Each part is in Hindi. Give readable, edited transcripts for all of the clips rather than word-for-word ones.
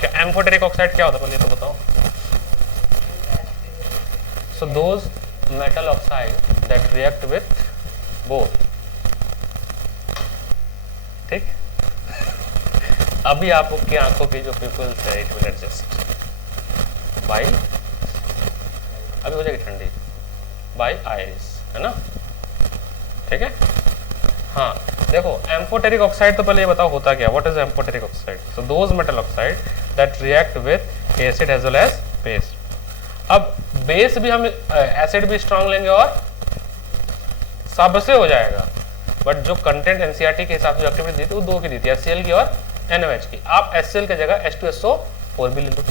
क्या एम्फोटेरिक ऑक्साइड क्या होता है पहले तो बताओ। सो those metal oxide that react with both, ठीक। अभी आपकी आंखों की जो पिपल्स है इट विल एडजस्ट बाय, अभी हो जाएगी ठंडी बाय आइरिस, है ना, ठीक है। हाँ देखो एम्फोटेरिक ऑक्साइड तो पहले ये बताओ होता क्या, what is amphoteric oxide. So those metal oxide that react with acid as well as base. अब बेस भी हम एसिड भी स्ट्रांग लेंगे और सबसे हो जाएगा, बट जो कंटेंट एनसीईआरटी के हिसाब से जो एक्टिविटी दी थी वो दो की दी थी, HCl की और NaOH की। आप HCl की जगह H2SO4 भी ले लो,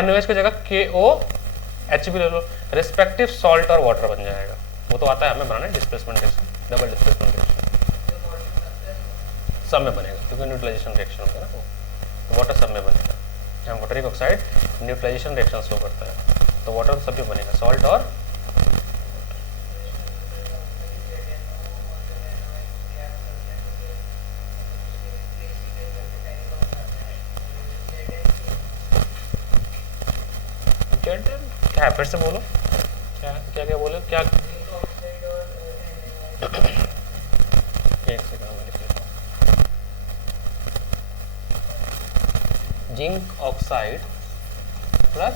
NaOH की जगह KOH भी ले लो, रिस्पेक्टिव सॉल्ट और वाटर बन जाएगा। वो तो आता है हमें बनाना, displacement reaction, double displacement reaction सब में बनेगा क्योंकि न्यूट्रलाइजेशन रिएक्शन होता है ना वो, तो वाटर सब में बनेगा। Amphoteric oxide neutralisation reaction show करता है, तो वाटर सब में बनेगा, सॉल्ट और क्या है, फिर से बोलो क्या क्या क्या बोले क्या। एक सेकंड में लिख लेता हूँ। जिंक ऑक्साइड प्लस,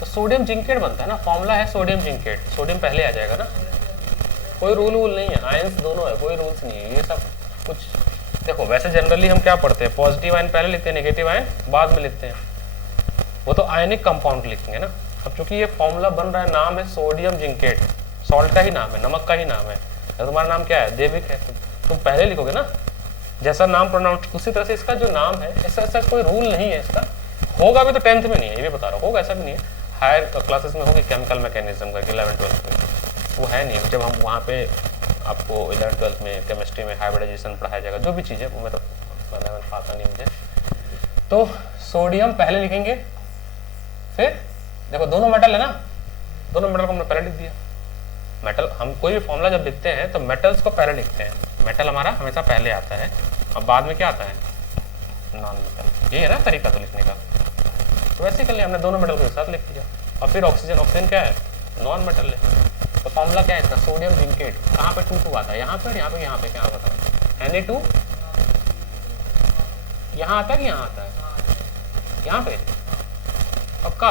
तो सोडियम जिंकेट बनता है ना, फॉर्मूला है सोडियम जिंकेट, सोडियम पहले आ जाएगा ना, कोई रूल नहीं है, आयंस दोनों है, कोई रूल्स नहीं है ये सब कुछ। देखो वैसे जनरली हम क्या पढ़ते हैं, पॉजिटिव आयन पहले लिखते हैं, नेगेटिव आयन बाद में लिखते हैं, वो तो आयनिक कंपाउंड लिखेंगे ना। अब चूंकि ये फॉर्मूला बन रहा है, नाम है सोडियम जिंकेट, सॉल्ट का ही नाम है, नमक का ही नाम है, तो तुम्हारा नाम क्या है, देविक है, तुम पहले लिखोगे ना, जैसा नाम प्रोनाउंस उसी तरह से इसका जो नाम है, ऐसा कोई रूल नहीं है इसका। होगा भी तो 10th में नहीं है, ये भी बता रहा हूँ, होगा ऐसा भी नहीं है, हायर क्लासेस में होगी केमिकल मैकेनिज्म करके 11th-12th में, वो है नहीं। जब हम वहाँ पे आपको 11th-12th में केमिस्ट्री में हाइब्रिडाइजेशन पढ़ाया जाएगा, जो भी चीज़ें वो मैं तो पता नहीं मुझे। तो सोडियम पहले लिखेंगे, फिर देखो दोनों मेटल है ना, दोनों मेटल को हमने पहले लिख दिया। मेटल हम कोई भी फॉर्मूला जब लिखते हैं तो मेटल्स को पहले लिखते हैं, मेटल हमारा हमेशा पहले आता है और बाद में क्या आता है, नॉन मेटल। ये है ना तरीका तो लिखने का, तो वैसे कर लिया हमने, दोनों मेटल को एक साथ लिख दिया। और फिर ऑक्सीजन, ऑक्सीजन क्या है, नॉन मेटल है, तो फॉर्मूला क्या है इसका, सोडियम जिंकेट। कहाँ पे 2 आता है, यहाँ पे, यहाँ पे, यहाँ पे क्या बताओ, Na2 यहाँ आता है कि यहाँ आता है, यहाँ पे पक्का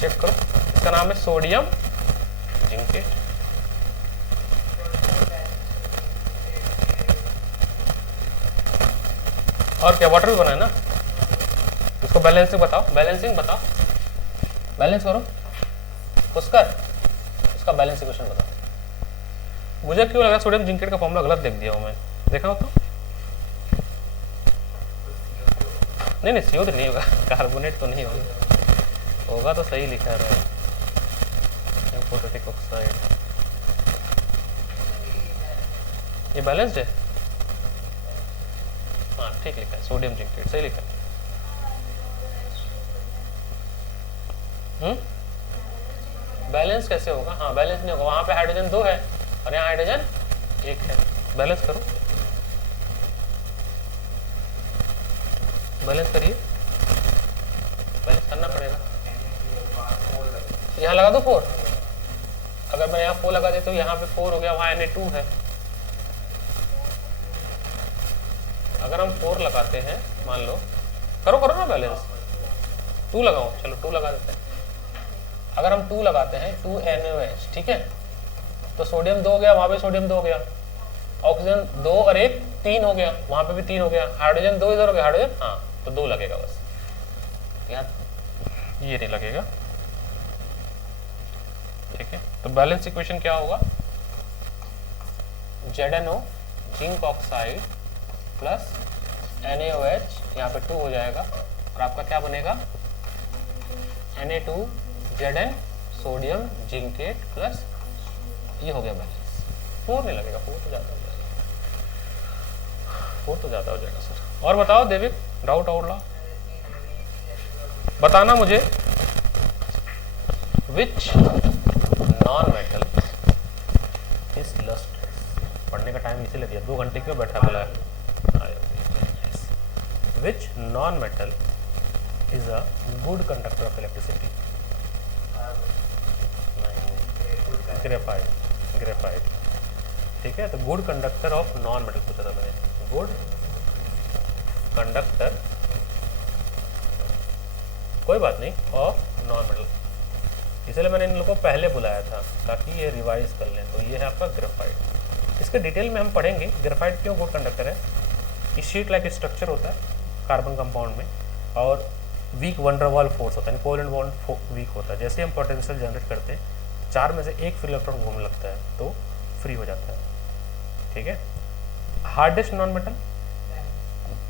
चेक करो, इसका नाम है सोडियम जिंकेट। और क्या वाटर भी बना है ना, इसको बैलेंसिंग बताओ, बैलेंसिंग बताओ, बैलेंस करो पुष्कर, इसका बैलेंस इक्वेशन बताओ। मुझे क्यों लगा सोडियम जिंकेट का फॉर्मूला गलत देख दिया हूं मैं, देखा हो तो नहीं CO तो नहीं होगा, कार्बोनेट तो नहीं होगा, होगा तो सही लिखा है एम्फोटेरिक ऑक्साइड। ये बैलेंस्ड है, हाँ ठीक लिखा है, सोडियम जिंकेट सही लिखा है। बैलेंस कैसे होगा, हाँ बैलेंस नहीं होगा, वहां पे हाइड्रोजन 2 है और यहाँ हाइड्रोजन 1 है, बैलेंस करो, बैलेंस करिए, बैलेंस करना पड़ेगा। यहाँ लगा दो 4, अगर मैं यहाँ 4 लगा देता हूँ, यहाँ पे 4 हो गया, वहाँ Na2 है। अगर हम 4 लगाते हैं, मान लो, करो करो ना बैलेंस, 2 लगाओ, चलो 2 लगा देते हैं। अगर हम 2 लगाते हैं, 2 NaOH, ठीक है, तो सोडियम 2 हो गया, वहां पे सोडियम 2 हो गया, ऑक्सीजन 2 और 1 3 हो गया, वहां पे भी 3 हो गया, हाइड्रोजन 2 इधर हो गया, हाइड्रोजन हाँ तो 2 लगेगा बस, यहाँ ये नहीं लगेगा, ठीक है। तो बैलेंस इक्वेशन क्या होगा, ZnO zinc oxide plus NaOH, यहाँ पे 2 हो जाएगा, और आपका क्या बनेगा, Na2 Zn sodium zincate plus, ये हो गया बैलेंस। 4 नहीं लगेगा, 4 तो ज्यादा हो जाएगा, 4 तो ज्यादा हो जाएगा सर। और बताओ देविक, डाउट आउट ला बताना मुझे, विच नॉन मेटल इज लस्टलेस। पढ़ने का टाइम इसीलिए दिया, 2 घंटे क्यों बैठा बोला है, which non metal is a good conductor of electricity? Graphite, graphite, ठीक है। तो good conductor of non metal पूछा था मैंने, गुड कंडक्टर, कोई बात नहीं, ऑफ नॉन मेटल, इसलिए मैंने इन लोगों को पहले बुलाया था ताकि ये रिवाइज कर लें। तो ये है आपका ग्रेफाइट। इसके डिटेल में हम पढ़ेंगे ग्रेफाइट क्यों गुड कंडक्टर है। ये शीट लाइक स्ट्रक्चर होता है कार्बन कंपाउंड में, और वीक वंडरवॉल फोर्स होता है, कोवेलेंट बॉन्ड वीक होता है। जैसे हम पोटेंशियल जनरेट करते हैं, 4 में से एक फ्री इलेक्ट्रॉन घूमने लगता है तो फ्री हो जाता है, ठीक है। Hardest non metal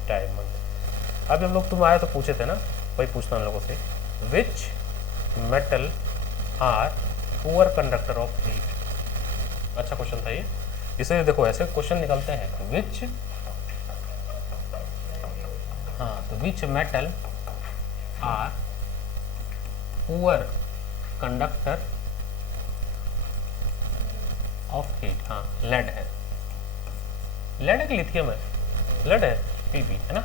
diamond. अभी हम लोग तुम आए तो पूछे थे ना, वही पूछता हूँ लोगों से, which metal are poor conductor of heat. अच्छा क्वेश्चन था ये, इसे देखो ऐसे क्वेश्चन निकलते हैं, विच, हाँ तो which metal are poor conductor of heat. हाँ लेड है, लेड है कि लिथियम है? लेड है, पीपी है ना,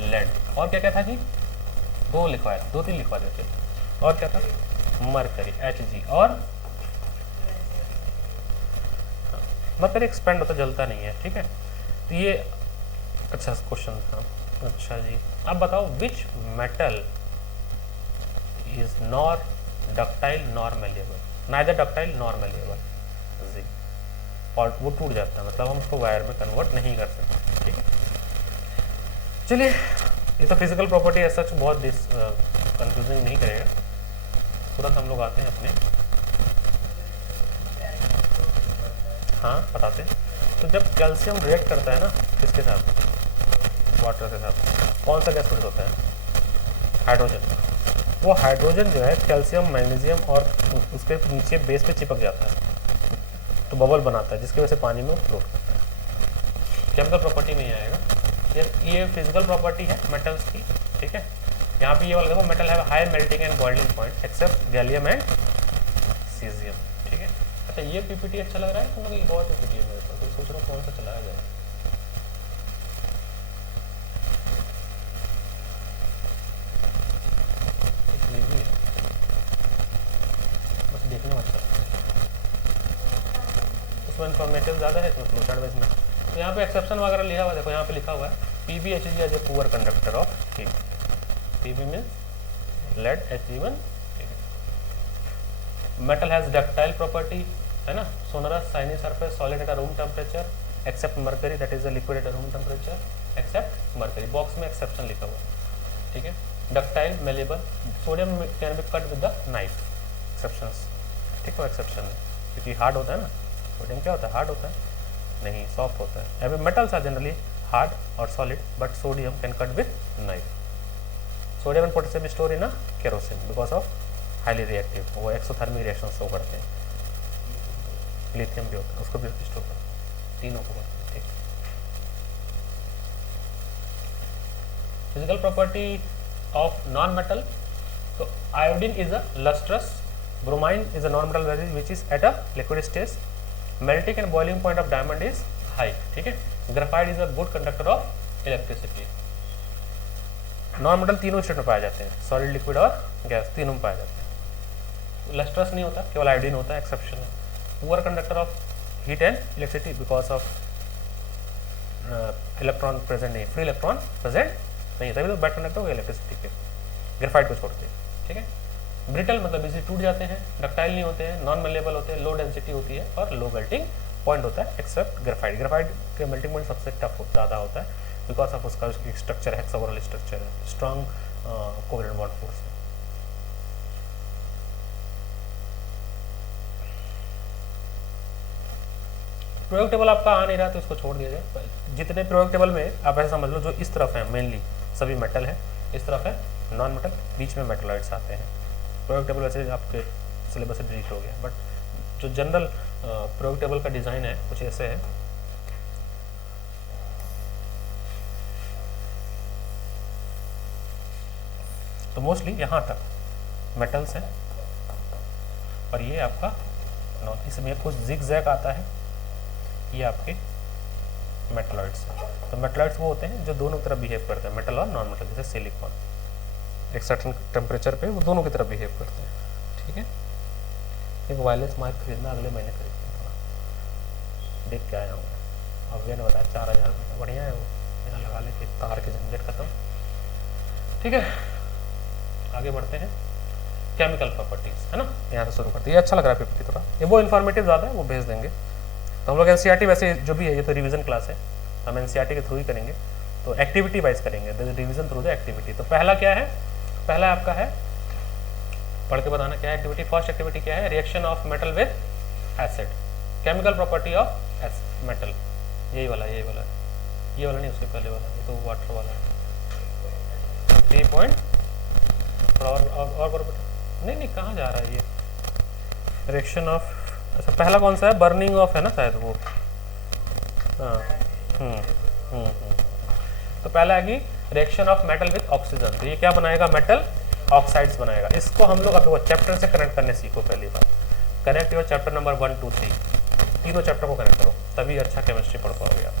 लेड। और क्या क्या था जी? 2 लिखवाया, 2-3 लिखवा देते। और क्या था? Mercury, Hg। और मरकरी एक्सपेंड होता, जलता नहीं है, ठीक है। तो ये अच्छा क्वेश्चन था। अच्छा जी, अब बताओ which metal is nor ductile nor malleable? Neither ductile nor malleable जी, और वो टूट जाता है, मतलब हम उसको वायर में कन्वर्ट नहीं कर सकते, ठीक है। चलिए, ये तो फिजिकल प्रॉपर्टी ऐसा बहुत कंफ्यूजिंग नहीं करेगा, तुरंत हम लोग आते हैं अपने, हाँ बताते हैं। तो जब कैल्शियम रिएक्ट करता है ना किसके साथ, वाटर के साथ, कौन सा गैस प्रोड्यूस होता है? हाइड्रोजन। वो हाइड्रोजन जो है कैल्शियम, मैग्नीशियम और उसके नीचे बेस पे चिपक जाता है, तो बबल बनाता है, जिसकी वजह से पानी में फ्लोट करता है। केमिकल प्रॉपर्टी में ही आएगा। ये फिजिकल प्रॉपर्टी है मेटल्स की, ठीक है। यहाँ पे ये वाला देखो, मेटल है high melting and boiling point accept gallium and caesium, ठीक है। अच्छा ये पीपीटी अच्छा लग रहा है तुम लोग? ये बहुत पीपीटी है मेरे पास, तो सोच रहा हूँ कौन सा चलाया जाए। बस देखने में अच्छा, उसमें इन्फॉर्मेटिव ज़्यादा है, तो फ्लो चार्ट वाइज में। तो यहाँ पे एक्सेप्शन वगैरह लिखा हुआ है, देखो यहाँ पे लिखा हुआ है PbHg as a poor conductor of heat. Pb means lead, Hg1 metal has ductile property, है ना, sonorous, shiny surface, solid at room temperature except mercury that is a liquid at room temperature except mercury. Box में एक्सेप्शन लिखा हुआ है, ठीक है। Ductile, malleable, sodium can be cut with the knife, exceptions, ठीक है, एक्सेप्शन है, क्योंकि हार्ड होता है ना, सोडियम क्या होता है, हार्ड होता है, नहीं सॉफ्ट होता है। अभी मेटल्स आर जनरली हार्ड और solid, but sodium can cut with knife. Sodium and potassium store in kerosene because of highly reactive, वो एक्सोथर्मिक रिएक्शन शो करते हैं। लिथियम भी होता है, उसको भी स्टोर करते हैं, तीनों को करते हैं, ठीक। Physical property of non metal, तो iodine is a lustrous, bromine is a non metal which is at a liquid stage, melting and boiling point of diamond is high, ठीक है। Graphite is a good conductor of electricity. Non metal तीनों स्टेट में पाए जाते हैं, सॉलिड, लिक्विड और गैस, तीनों में पाए जाते हैं। लस्ट्रस नहीं होता, केवल आयोडीन होता है, एक्सेप्शन है। Poor conductor of heat and electricity because of electron present नहीं, फ्री इलेक्ट्रॉन प्रेजेंट नहीं, तभी तो बैड कंडक्टर होगा इलेक्ट्रिसिटी के, ग्रेफाइट को छोड़ते हैं, ठीक है। ब्रिटल मतलब इजी टूट जाते हैं, डक्टाइल नहीं होते हैं, नॉन मेलेबल होते हैं, लो डेंसिटी होती है और लो मेल्टिंग पॉइंट होता है एक्सेप्ट ग्रेफाइट। ग्रेफाइट के मेल्टिंग पॉइंट सबसे टफ ज़्यादा होता है बिकॉज ऑफ उसका स्ट्रक्चर है, हेक्सागोनल स्ट्रक्चर है, स्ट्रॉन्ग कोवेलेंट बॉन्ड फोर्स है। प्रयोग टेबल आपका आ नहीं रहा तो इसको छोड़ दिया जाए। जितने प्रयोग टेबल में आप ऐसे समझ लो, जो इस तरफ है मेनली सभी मेटल है, इस तरफ है नॉन मेटल, बीच में मेटलॉइड्स आते हैं। प्रयोग टेबल वैसे आपके सिलेबस से डिलीट हो गया, बट जो जनरल प्रयोग टेबल का डिज़ाइन है कुछ ऐसे है। तो मोस्टली यहाँ तक मेटल्स हैं, और ये आपका इसमें कुछ जिग जैग आता है, ये आपके मेटलॉइड्स। तो मेटलॉइड्स वो होते हैं जो दोनों तरफ बिहेव करते हैं, मेटल और नॉन मेटल, जैसे सिलिकॉन एक सर्टेन टेम्परेचर पे वो दोनों की तरफ बिहेव करते हैं। ठीक है, एक वायरलेस माइक खरीदना अगले महीने खरीदना, थोड़ा देख के आया हूँ। अव्य ने बताया 4000 रुपये, बढ़िया है वो, यहाँ लगा ले, तार के झंझट खत्म। ठीक है, आगे बढ़ते हैं। केमिकल प्रॉपर्टीज है ना, यहाँ से शुरू करते हैं। ये अच्छा लग रहा है पीपीटी थोड़ा, ये वो इन्फॉर्मेटिव ज़्यादा है, वो भेज देंगे। तो हम लोग एनसीईआरटी वैसे जो भी है, ये तो रिवीजन क्लास है, हम एनसीईआरटी के थ्रू ही करेंगे, तो एक्टिविटी वाइज करेंगे, रिवीजन थ्रू द एक्टिविटी। तो पहला क्या है, पहला आपका है, पढ़ के बताना क्या है एक्टिविटी। फर्स्ट एक्टिविटी क्या है, reaction of metal with acid, chemical property of metal, यही वाला ये वाला नहीं, उसके पहले वाला, ये तो वाटर वाला है। 3 पॉइंट और नहीं कहाँ जा रहा है ये, रिएक्शन ऑफ, अच्छा पहला कौन सा है, बर्निंग ऑफ है ना शायद वो, हाँ। तो पहला है कि reaction of metal with oxygen, तो ये क्या बनाएगा, मेटल ऑक्साइड्स बनाएगा। इसको हम लोग अभी वो चैप्टर से कनेक्ट करने सीखो। पहली बात, कनेक्ट योर चैप्टर नंबर 1, 2, 3, तीनों चैप्टर को कनेक्ट करो, तभी अच्छा केमिस्ट्री पढ़ पाओगे आप।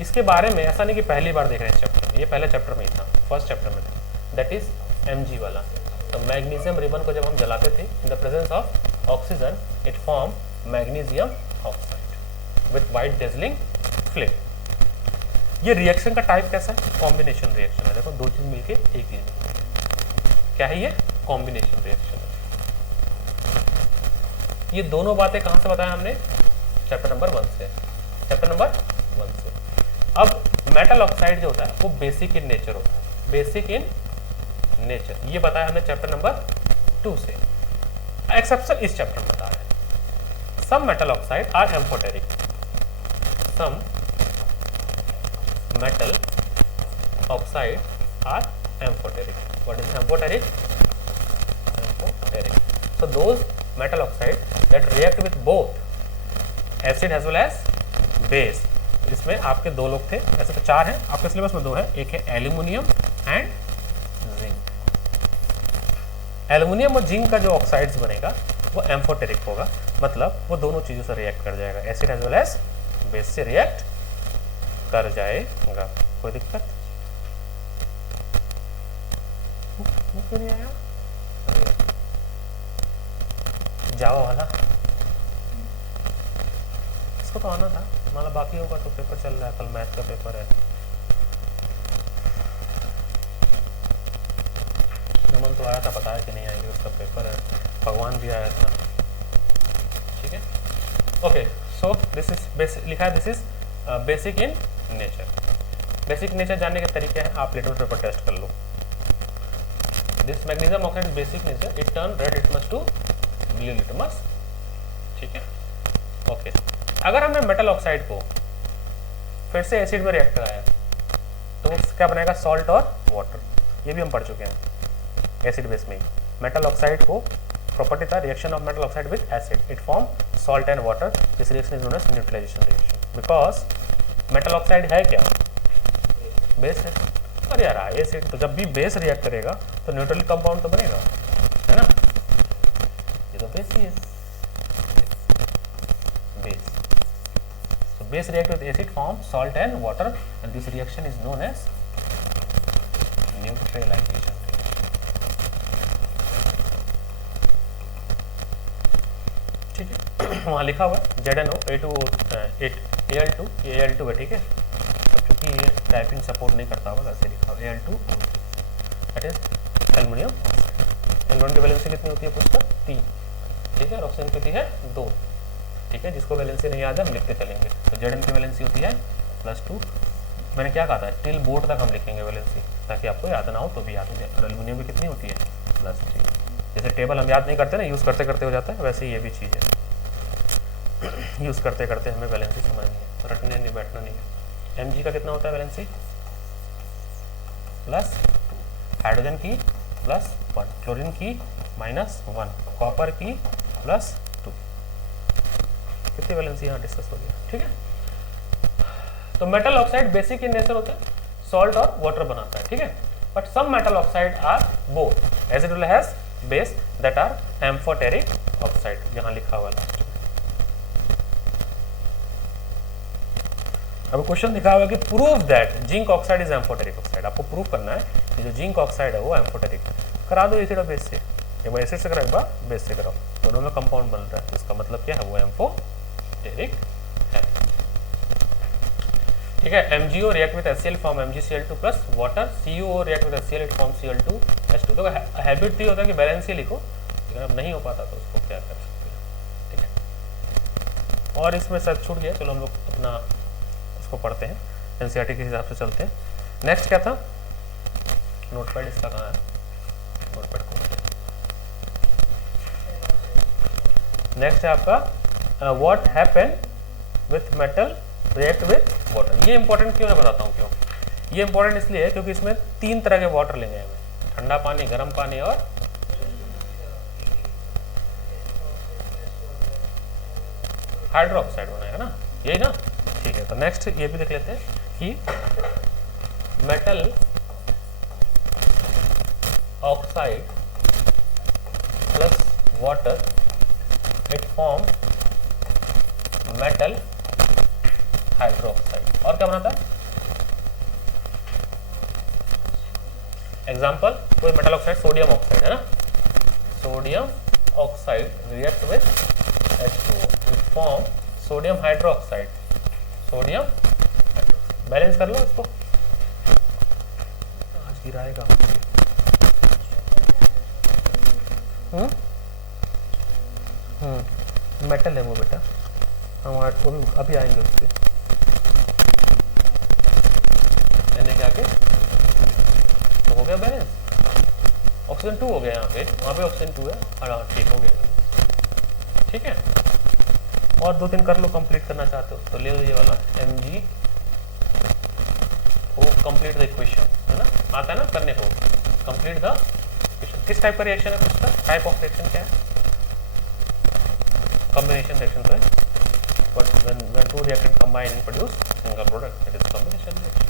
इसके बारे में ऐसा नहीं कि पहली बार देख रहे हैं इस चैप्टर में, ये पहले चैप्टर में ही था, फर्स्ट चैप्टर में था, दैट इज Mg वाला। तो मैग्नीशियम रिबन को जब हम जलाते थे, in the presence of oxygen it form magnesium oxide with white dazzling flame. ये रिएक्शन का टाइप कैसा है, कॉम्बिनेशन रिएक्शन है। देखो दो चीज मिलके एक चीज, क्या है ये, कॉम्बिनेशन रिएक्शन है। ये दोनों बातें कहां से बताया हमने, चैप्टर नंबर 1 से, चैप्टर नंबर 1 से। अब मेटल ऑक्साइड जो होता है वो बेसिक इन नेचर होता है, बेसिक इन नेचर, ये बताया हमने चैप्टर नंबर 2 से। एक्सेप्शन इस चैप्टर में बता रहे हैं, some metal oxide are amphoteric, some metal oxide are amphoteric. What is amphoteric? Amphoteric. So those metal oxide that react with both acid as well as base. इसमें आपके दो लोग थे, ऐसे तो 4 हैं, आपके सिलेबस में 2 है, एक है एल्यूमिनियम एंड जिंक। एल्यूमिनियम और जिंक का जो ऑक्साइड्स बनेगा वो एम्फोटेरिक होगा, मतलब वो दोनों चीजों से रिएक्ट कर जाएगा, acid as well as base से रिएक्ट कर जाएगा। कोई दिक्कत क्यों नहीं आया, जावा वाला इसको तो आना था, मतलब बाकियों का तो पेपर चल रहा है, कल मैथ का पेपर है। नमन तो आया था, पता है कि नहीं आएगी, उसका पेपर है, भगवान भी आया था। ठीक है, ओके, सो दिस इज लिखा है, this is basic in nature. Basic nature जानने के तरीके हैं, आप लिटमस पेपर टेस्ट कर लो। This magnesium oxide is basic nature, it turn red litmus to blue litmus. ठीक है, ओके। अगर हमने मेटल ऑक्साइड को फिर से एसिड में रिएक्ट कराया तो क्या बनेगा, सॉल्ट और वाटर, ये भी हम पढ़ चुके हैं एसिड बेस में ही। मेटल ऑक्साइड को प्रॉपर्टी था, reaction of metal oxide with acid, it form salt and water, this reaction is known as neutralisation reaction. Because metal oxide है क्या, बेस है, और यार एसिड, तो जब भी बेस रिएक्ट करेगा तो न्यूट्रल कंपाउंड तो बनेगा, है ना, ये तो बेस ही है, base. So base react with acid form salt and water and this reaction is known as neutralisation. ठीक है, वहाँ लिखा हुआ है ZnO Al2 Al2 है, ठीक है। अब चूंकि ये टाइपिंग सपोर्ट नहीं करता होगा, वैसे लिखा हुआ Al2, that is aluminium. Aluminium की वैलेंसी कितनी होती है पुष्कर, 3, ठीक है, और ऑक्सीजन की होती है 2, ठीक है। जिसको वैलेंसी नहीं याद है हम लिखते चलेंगे। तो Zn की वैलेंसी होती है +2, मैंने क्या कहा था, टिल बोर्ड तक हम लिखेंगे वैलेंसी, ताकि आपको याद ना हो तो भी याद हो जाए। और एल्युमिनियम की कितनी होती है, +3। जैसे टेबल हम याद नहीं करते ना, यूज़ करते करते हो जाता है, वैसे ये भी चीज़ है, यूज़ करते करते हमें वैलेंसी समझनी है, रटने नहीं बैठना नहीं है। Mg का कितना होता है वैलेंसी, +2, हाइड्रोजन की +1, क्लोरीन की -1, कॉपर की +2। कितनी वैलेंसी यहाँ डिस्कस हो गया, ठीक है। तो metal oxide basic in nature होता है, सॉल्ट और वाटर बनाता है, ठीक है। But some metal oxide are both acid as well as base, that are amphoteric oxide, यहाँ लिखा हुआ लास्ट। अब क्वेश्चन लिखा हुआ है कि prove that zinc oxide is amphoteric oxide. आपको प्रूव करना है कि जो जिंक ऑक्साइड है वो एम्फोटेरिक करा दो एसिड और बेस से, एक बार एसिड से कराओ, एक बार बेस से कराओ, दोनों में कंपाउंड बन रहा है, तो इसका मतलब क्या है, वो एम्फोटेरिक है। ठीक है, MgO react with HCl form MgCl2 plus water, CuO react with HCl it form Cl2H2। तो हैबिट ही होता है कि बैलेंस ही लिखो, लेकिन अब नहीं हो पाता तो उसको क्या कर सकते हैं। ठीक है, और इसमें शायद छूट गया, चलो हम लोग अपना उसको पढ़ते हैं, NCERT के हिसाब से चलते हैं। नेक्स्ट क्या था, नोटपैड इसका कहाँ है, नोटपैड को नेक्स्ट है आपका what happen with metal react with water. ये इंपॉर्टेंट क्यों है, बताता हूँ क्यों। ये इंपॉर्टेंट इसलिए है क्योंकि इसमें 3 तरह के वाटर लेंगे हमें, ठंडा पानी, गर्म पानी और हाइड्रोक्साइड बनाएगा ना, यही ना। ठीक है, तो नेक्स्ट ये भी देख लेते हैं कि metal oxide plus water it form metal hydroxide. और क्या बनाता है, एग्जाम्पल कोई मेटल ऑक्साइड, सोडियम ऑक्साइड है ना, sodium oxide react with H2O it form sodium hydroxide, sodium balance कर लो इसको, आज गिराएगा। मेटल है वो बेटा, हम अभी आएंगे उसके, यानी क्या के तो हो गया बैलेंस, ऑक्सीजन 2 हो गया यहाँ पे, वहाँ पे ऑक्सीजन 2 है, हाँ ठीक हो गया। ठीक है, और 2-3 कर लो, कंप्लीट करना चाहते हो तो ले लो ये वाला Mg वो कंप्लीट द इक्वेशन, है ना, आता है ना करने को, कंप्लीट द इक्वेशन। किस टाइप का रिएक्शन है, उसका टाइप ऑफ रिएक्शन क्या है, कॉम्बिनेशन रिएक्शन तो है, but when two reactant combine and produce single product it is combination reaction।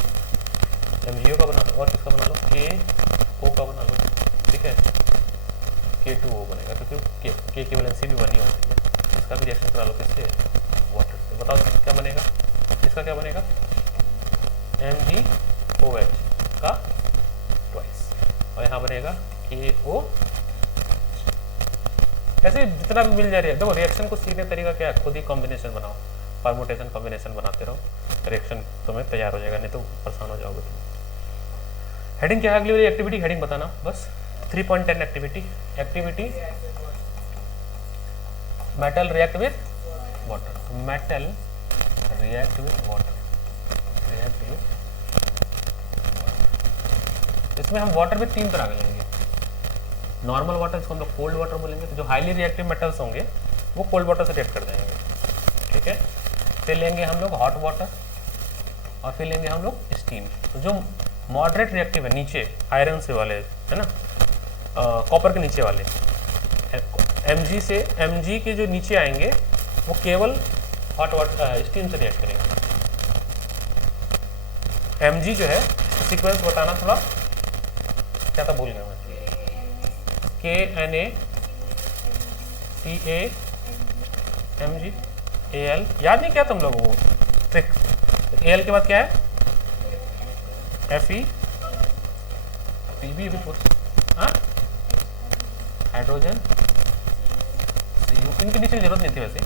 MgO का बना लो, और किसका बना लो, KO का बना लो, ठीक है, K2O बनेगा क्योंकि K की वैलेंसी भी 1 ही होती है। इसका भी रिएक्शन करा लो किससे, वाटर से। बताओ क्या बनेगा, इसका क्या बनेगा, MgOH का ट्वाइस, और यहाँ बनेगा KO। ऐसे जितना भी मिल जा रही है, देखो रिएक्शन को सीखने तरीका क्या है, खुद ही कॉम्बिनेशन बनाओ, परमुटेशन कॉम्बिनेशन बनाते रहो, रिएक्शन तुम्हें तैयार हो जाएगा, नहीं तो परेशान हो जाओगे तुम। हेडिंग क्या है अगली वाली एक्टिविटी, हेडिंग बताना बस। 3.10 activity metal react with water, metal react with water, react with. इसमें हम वाटर भी 3 तरह के लेंगे, नॉर्मल वाटर इसको हम लोग कोल्ड वाटर बोलेंगे, तो जो हाईली रिएक्टिव मेटल्स होंगे वो कोल्ड वाटर से रिएक्ट कर जाएंगे। ठीक है, फिर लेंगे हम लोग हॉट वाटर, और फिर लेंगे हम लोग स्टीम। तो जो मॉडरेट रिएक्टिव है नीचे आयरन से वाले, है ना, कॉपर के नीचे वाले, Mg के जो नीचे आएंगे वो केवल हॉट वाटर स्टीम से रिएक्ट करेंगे। Mg जो है सीक्वेंस बताना, थोड़ा क्या था भूल गया मैं, KNA CA Mg Al, याद नहीं किया तुम लोगों को ट्रिक। Al के बाद क्या है, Fe Pb, हाइड्रोजन Cu, इनके नीचे जरूरत नहीं थी वैसे।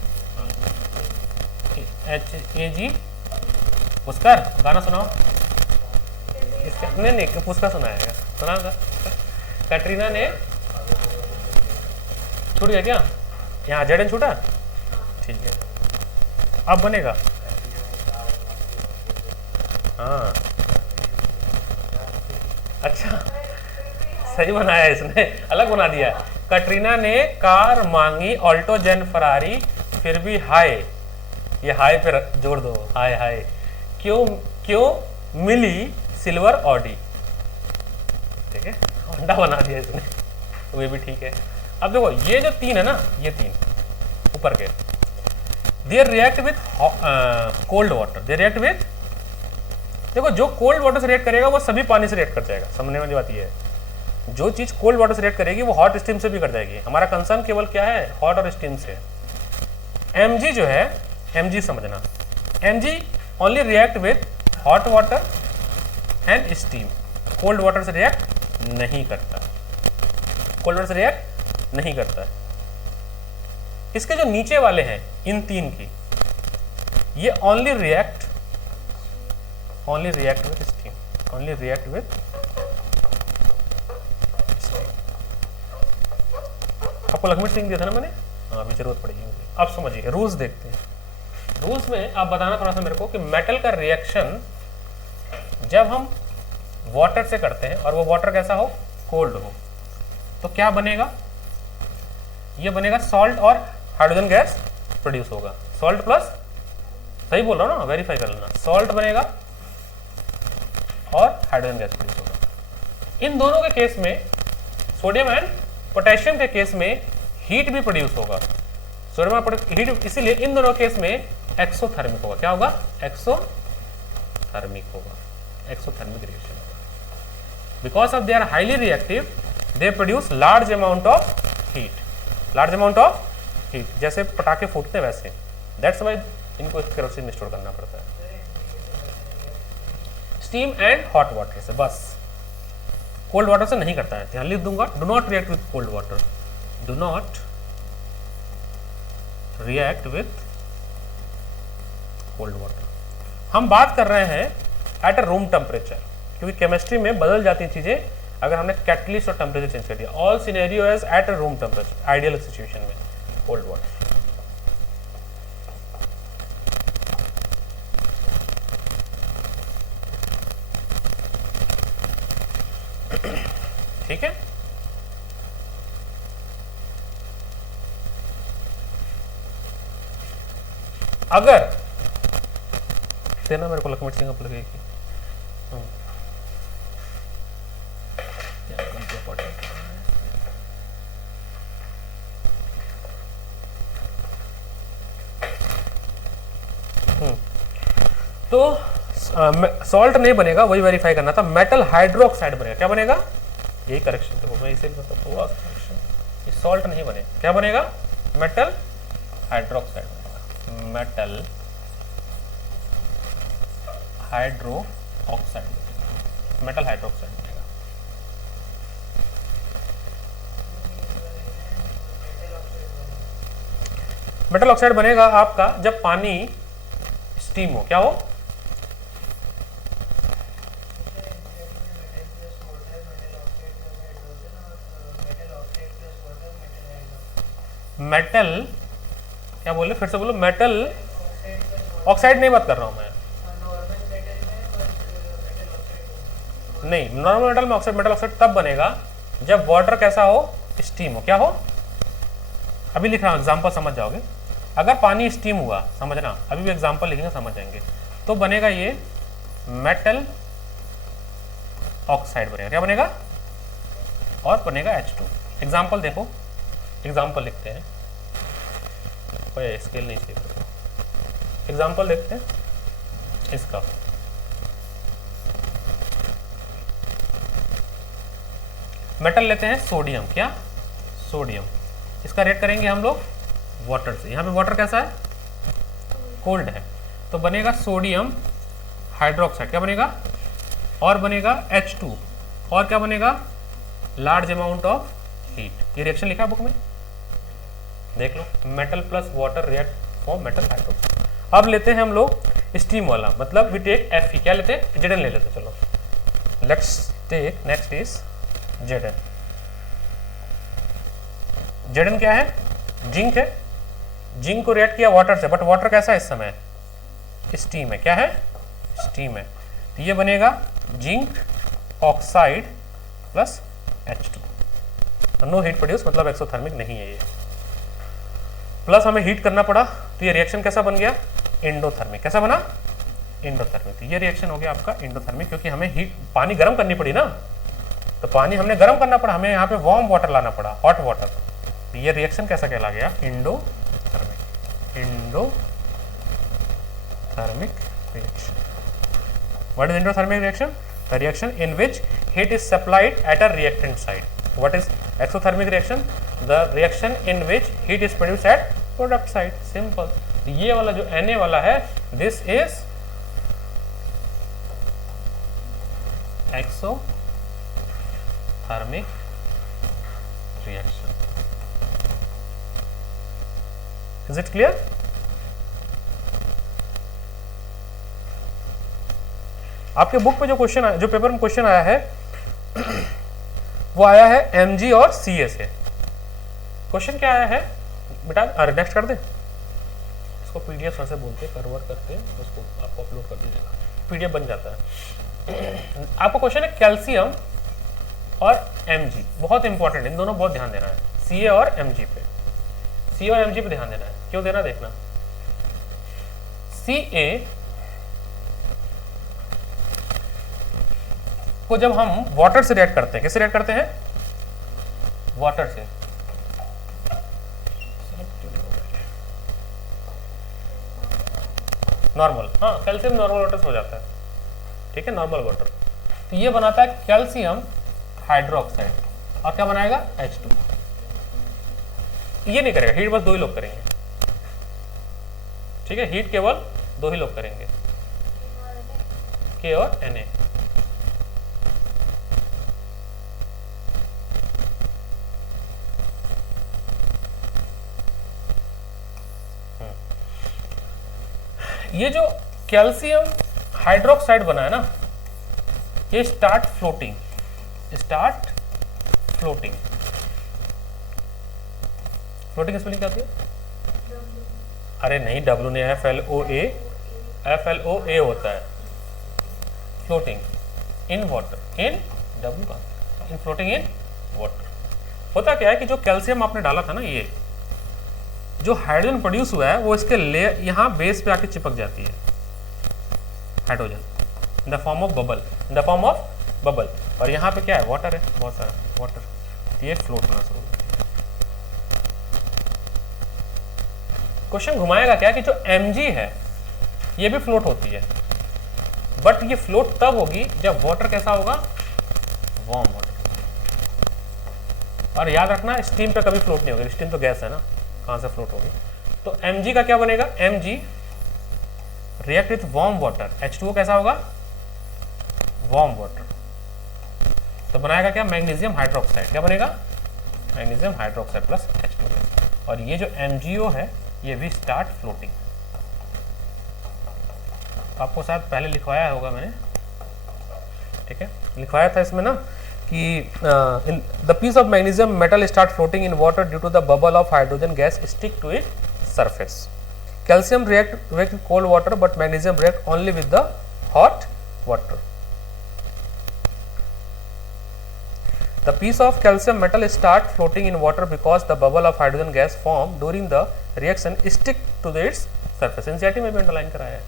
HAG, पुष्कर गाना सुनाओ, इसका नहीं पुष्कर सुनाएगा, सुनाओगा। कैटरीना ने छूट गया क्या, यहाँ जेडन छूटा, ठीक है, अब बनेगा, हाँ अच्छा सही बनाया इसने, अलग बना दिया। कटरीना ने कार मांगी ऑल्टो जेन फरारी, फिर भी हाय, ये हाय पे जोड़ दो, हाय हाय, क्यों मिली सिल्वर ऑडी। ठीक है, होंडा बना दिया इसने, तो ये भी ठीक है। अब देखो ये जो 3 है ना, ये 3 ऊपर के, they react with cold water, they react with, देखो जो कोल्ड वाटर से रिएक्ट करेगा वो सभी पानी से रिएक्ट कर जाएगा, समझने वाली बात ये है। जो चीज कोल्ड वाटर से रिएक्ट करेगी वो हॉट स्टीम से भी कर जाएगी। हमारा कंसर्न केवल क्या है, हॉट और स्टीम से। Mg जो है, Mg समझना, Mg only react with hot water and steam, cold water से रिएक्ट नहीं करता, कोल्ड वाटर से रिएक्ट नहीं करता है। इसके जो नीचे वाले हैं इन तीन की, ये only react with steam, only react with steam. आपको लक्ष्मण सिंह दिया था ना मैंने, हाँ अभी जरूरत पड़ेगी मुझे। अब समझिए रूल्स देखते हैं। रूल्स में आप बताना थोड़ा सा मेरे को कि मेटल का रिएक्शन जब हम वाटर से करते हैं और वो वाटर कैसा हो, कोल्ड हो, तो क्या बनेगा, ये बनेगा सॉल्ट और हाइड्रोजन गैस प्रोड्यूस होगा। सॉल्ट प्लस, सही बोल रहा हूँ ना, वेरीफाई कर लेना, सॉल्ट बनेगा और हाइड्रोजन गैस प्रोड्यूस होगा। इन दोनों के केस में, सोडियम एंड पोटेशियम के केस में हीट भी प्रोड्यूस होगा, सोडियम और हीट, इसीलिए इन दोनों केस में एक्सोथर्मिक होगा। क्या होगा, एक्सोथर्मिक होगा, एक्सोथर्मिक रिएक्शन होगा। Because of they are highly reactive, they produce large amount of heat, large amount of heat, जैसे पटाखे फूटते वैसे। दैट्स वाई इनको इस केरोसिन में स्टोर करना पड़ता है। स्टीम एंड हॉट वाटर से, बस कोल्ड वाटर से नहीं करता है। ध्यान लिख दूंगा, do not react with cold water, do not react with cold water. हम बात कर रहे हैं एट अ रूम टेम्परेचर, क्योंकि केमिस्ट्री में बदल जाती हैं चीजें अगर हमने कैटलिस्ट और टेम्परेचर चेंज कर दिया। All scenario is at a room temperature, ideal situation में कोल्ड वाटर। ठीक है, अगर देना मेरे को लक्ष्मण सिंह लगेगी, तो सॉल्ट नहीं बनेगा, वही वेरीफाई करना था। मेटल हाइड्रोक्साइड बनेगा। क्या बनेगा, यही करेक्शन देखो, मैं इसे बताता हूँ, सॉल्ट नहीं बनेगा। क्या बनेगा, मेटल हाइड्रोक्साइड बनेगा, metal hydro oxide, metal hydroxide बनेगा। मेटल ऑक्साइड बनेगा आपका जब पानी स्टीम हो। क्या हो, मेटल, क्या बोले, फिर से बोलो, मेटल ऑक्साइड नहीं बात कर रहा हूं मैं, नहीं, नॉर्मल मेटल में ऑक्साइड, मेटल ऑक्साइड तब बनेगा जब वाटर कैसा हो, स्टीम हो। क्या हो, अभी लिख रहा हूं, एग्जांपल समझ जाओगे। अगर पानी स्टीम हुआ, समझना, अभी भी एग्जांपल लिखेंगे समझ जाएंगे, तो बनेगा ये मेटल ऑक्साइड बनेगा। क्या बनेगा, और बनेगा H2। एग्जांपल देखो, एग्जांपल लिखते हैं, कोई स्केल नहीं चाहिए, एग्जांपल देखते हैं इसका। मेटल लेते हैं सोडियम। क्या, सोडियम, इसका रेट करेंगे हम लोग वाटर से। यहाँ पे वाटर कैसा है, कोल्ड है, तो बनेगा सोडियम हाइड्रोक्साइड। क्या बनेगा, और बनेगा H2, और क्या बनेगा, लार्ज अमाउंट ऑफ हीट। ये रिएक्शन लिखा है बुक में, देख लो, metal plus water react form metal hydroxide. अब लेते हैं हम लोग स्टीम वाला, मतलब वी टेक Fe। क्या लेते हैं, Zn ले लेते हैं। चलो let's take, next is Zn। Zn क्या है, जिंक है। जिंक को रिएक्ट किया वाटर से, बट वाटर कैसा है इस समय, स्टीम है। क्या है, स्टीम है, तो ये बनेगा zinc oxide plus H2। No heat produce, मतलब एक्सोथर्मिक नहीं है ये, प्लस हमें हीट करना पड़ा, तो ये रिएक्शन कैसा बन गया, एंडोथर्मिक। कैसा बना, एंडोथर्मिक। तो ये रिएक्शन हो गया आपका एंडोथर्मिक, क्योंकि हमें हीट, पानी गर्म करनी पड़ी ना, तो पानी हमने गर्म करना पड़ा, हमें यहाँ पे वार्म वाटर लाना पड़ा, हॉट वाटर। तो ये रिएक्शन कैसा कहला गया, endothermic, endothermic reaction. What is endothermic reaction? The reaction in which heat is supplied at a reactant side. What is exothermic reaction? The reaction in which heat is produced at product side. Simple. ये वाला जो Na वाला है, this is exothermic reaction. Is it clear? आपके बुक पे जो क्वेश्चन आया, जो पेपर में क्वेश्चन आया है वो आया है mg और ca से। क्वेश्चन क्या आया है बेटा? अरे नेक्स्ट कर दे इसको, पीडीएफ सर से बोलते कन्वर्ट करके उसको आपको अपलोड कर दीजिएगा, पीडीएफ बन जाता है। आपको क्वेश्चन है कैल्शियम और mg, बहुत इंपॉर्टेंट, इन दोनों बहुत ध्यान देना है, ca और mg पे, ca और mg पे ध्यान देना है। क्यों देना? देखना, ca को जब हम वाटर से रिएक्ट करते हैं, किससे रिएक्ट करते हैं? वाटर से। नॉर्मल, हाँ कैल्शियम नॉर्मल वाटर से हो जाता है, ठीक है, नॉर्मल वाटर। तो ये बनाता है कैल्शियम हाइड्रोक्साइड, और क्या बनाएगा? H2। ये नहीं करेगा हीट, बस 2 ही लोग करेंगे, ठीक है, हीट केवल 2 ही लोग करेंगे, K और Na। ये जो कैल्शियम हाइड्रोक्साइड बना है ना, ये स्टार्ट फ्लोटिंग, फ्लोटिंग स्पेलिंग क्या होती है? अरे नहीं, W नहीं, FLOA होता है, floating in water, in W का, इन फ्लोटिंग इन वाटर। होता क्या है कि जो कैल्शियम आपने डाला था ना, ये जो हाइड्रोजन प्रोड्यूस हुआ है वो इसके लेयर यहाँ बेस पे आके चिपक जाती है, hydrogen in the form of bubble, और यहाँ पे क्या है? वाटर है, बहुत सारा वाटर, ये फ्लोट होना शुरू। क्वेश्चन घुमाएगा क्या कि जो mg है ये भी फ्लोट होती है, बट ये फ्लोट तब होगी जब वाटर कैसा होगा? Warm water. और याद रखना, स्टीम पे कभी फ्लोट नहीं होगी, स्टीम तो गैस है ना, कहां से फ्लोट होगी? तो mg का क्या बनेगा? mg react with warm water, H2O कैसा होगा? Warm water. तो बनाएगा क्या? Magnesium hydroxide. क्या बनेगा? Magnesium hydroxide plus H2O। और ये जो MgO है ये भी स्टार्ट फ्लोटिंग। आपको शायद पहले लिखवाया होगा मैंने, ठीक है, लिखवाया था इसमें ना कि the piece of magnesium metal start floating in water due to the bubble of hydrogen gas stick to it surface. Calcium react with cold water but magnesium react only with the hot water. The piece of calcium metal start floating in water because the bubble of hydrogen gas formed during the reaction stick to its surface। NCERT में भी अंडरलाइन कराया है,